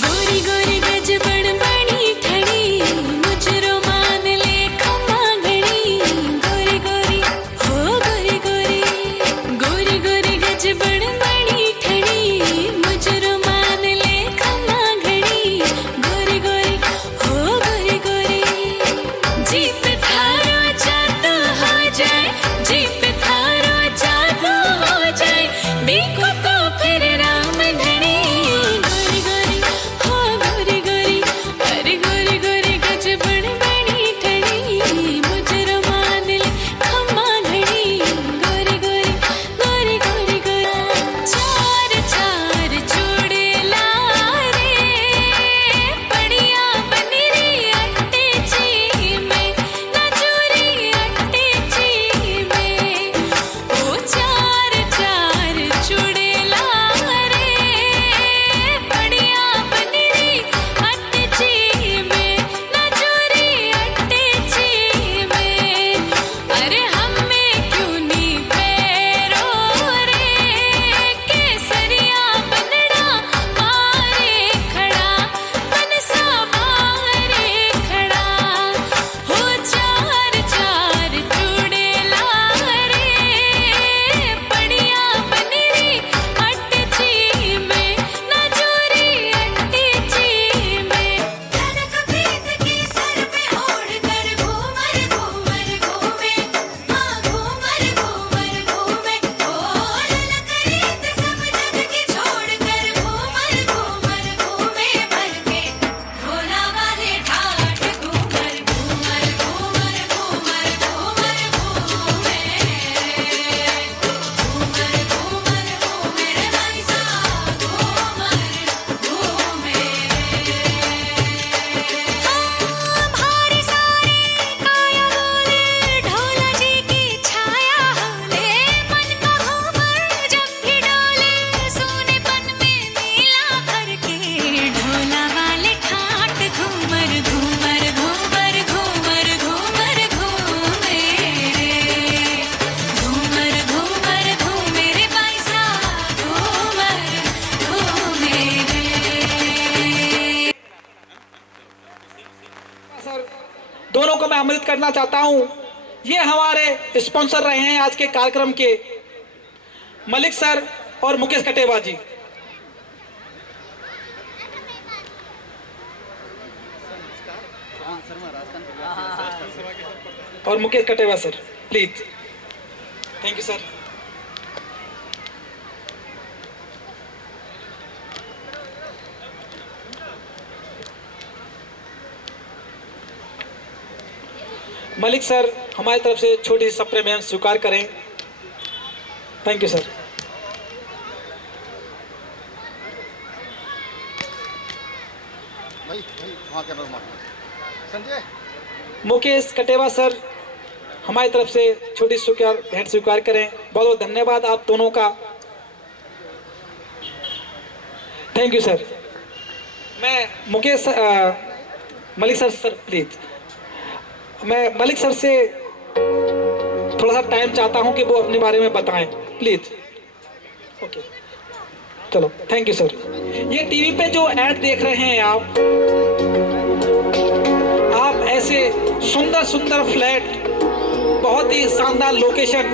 गोरी गोरी गज बड़ बड़ी ठड़ी, मुजरो मान ले खम्मा घड़ी। गोरी गोरी हो गोरी गोरी, गोरी गोरी गज बड़ बड़ी ठड़ी, मुजरो मान ले खम्मा घड़ी। गोरी गोरी हो गोरी गोरी, जीप थारो जादू हो जाए, जीप थारो जादू हो जाए। देखो तो फिर राम धनी। गोरी गोरी हो गोरी गोरी, अरे गोरी गोरी गज बड़ बड़ी ठड़ी, मुजरो मान ले खम्मा घड़ी। गोरी गोरी गोरी गोरी गोरी, चार चार चूड़ेला रे, बढ़िया बनी री अट्टे ची में, नजूरी अट्टे ची में। ओ चार चार चूड़ेला रे, बढ़िया बनी री अट्टे ची में, नजूरी अट्टे ची में। अरे हमें क्यों नी पैरो रे, केसरिया बनड़ा मारे खड़ा, बनसा मारे खड़ा। हो चार चार चूड़ेला रे, बढ़िया बनी री अट्टे ची में, नजूरी अट्टे ची में। कनक प्रीत के सर पे ओढ़ कर घूमर घूमर घूमे, हाँ घूमर घूमर घूमे। ओ ललक रीत सब जग की छोड़ कर घूमर घूमर घूमे, भर के भोला वाले ठाठ घूमर घूमर घूमर घूमर घूमर घूमे। घूमर घूमर घूमे रे भाई साहब, घूमर घूमे। भारी सारे काया बोले, ढोला जी की छाया होले। मन का घूमर जब भी डोले, सोनेपन में नीला भर के। ढोला वाले ठाट घूमर घूमर घूमर घूमर घूमर घूमे रे। घूमर घूमर घूमे रे भाई साहब, घूमर घूमे रे। सर दोनों को मैं आमंत्रित करना चाहता हूं। ये हमारे स्पॉन्सर रहे हैं आज के कार्यक्रम के, मलिक सर और मुकेश कटेवा जी। और Mukesh Kateva sir, please. Thank you sir. Malik sir हमारी तरफ से छोटी सी सप्रेम स्वीकार करें। Thank you sir. भाई वहाँ कैमरा घुमा। संजय मुकेश कटेवा सर हमारी तरफ से छोटी भेंट स्वीकार करें। बहुत बहुत धन्यवाद आप दोनों का। Thank you sir. मैं मुकेश मलिक सर प्लीज मैं मलिक सर से थोड़ा सा टाइम चाहता हूं कि वो अपने बारे में बताएं, प्लीज। ओके, चलो, थैंक यू सर। ये टीवी पे जो ऐड देख रहे हैं आप ऐसे सुंदर सुंदर फ्लैट, बहुत ही शानदार लोकेशन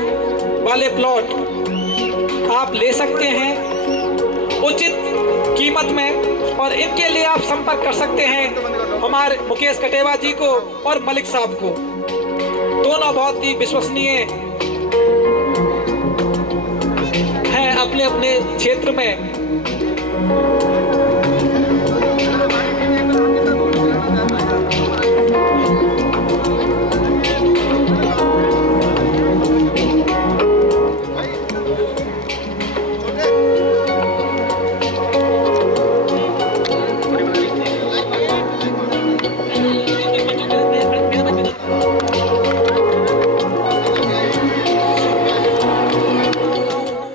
वाले प्लॉट आप ले सकते हैं उचित कीमत में, और इनके लिए आप संपर्क कर सकते हैं हमारे मुकेश कटेवा जी को और मलिक साहब को। दोनों बहुत ही विश्वसनीय हैं अपने अपने क्षेत्र में।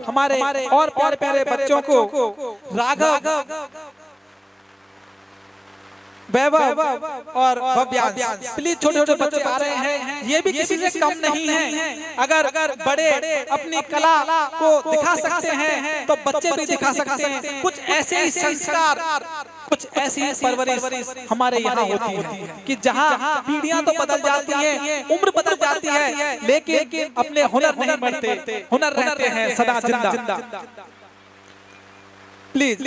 हमारे और प्यारे प्यारे बच्चों को राघव, वैभव और भव्यांश, प्लीज छोटे छोटे बच्चे आ रहे हैं, ये भी किसी से कम नहीं है। अगर बड़े अपनी कला को दिखा सकते हैं तो बच्चे भी दिखा सकते हैं। कुछ ऐसे ही संस्कार, कुछ ऐसी परवरिश हमारे यहाँ होती है कि जहाँ पीढ़ियां तो बदल जाती हैं, उम्र बदल जाती है, लेकिन अपने हुनर नहीं मरते, हुनर रहते हैं सदा जिंदा। प्लीज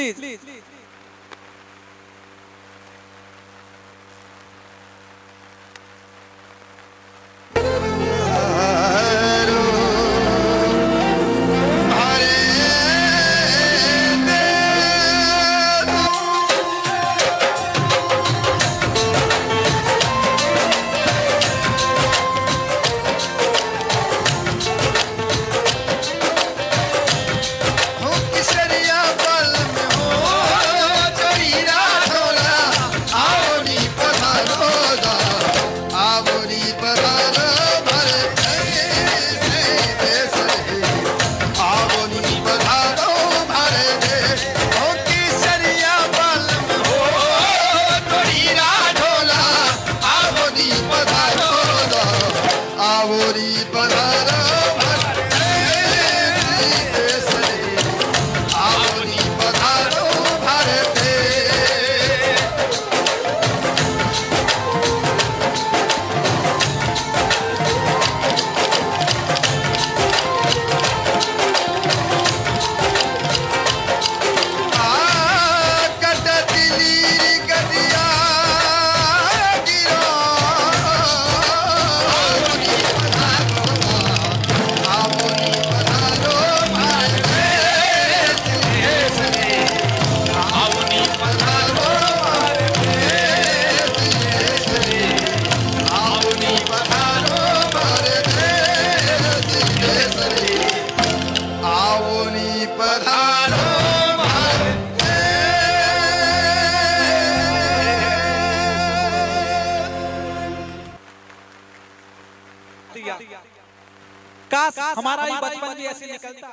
काश हमारा ही बचपन भी ऐसे निकलता।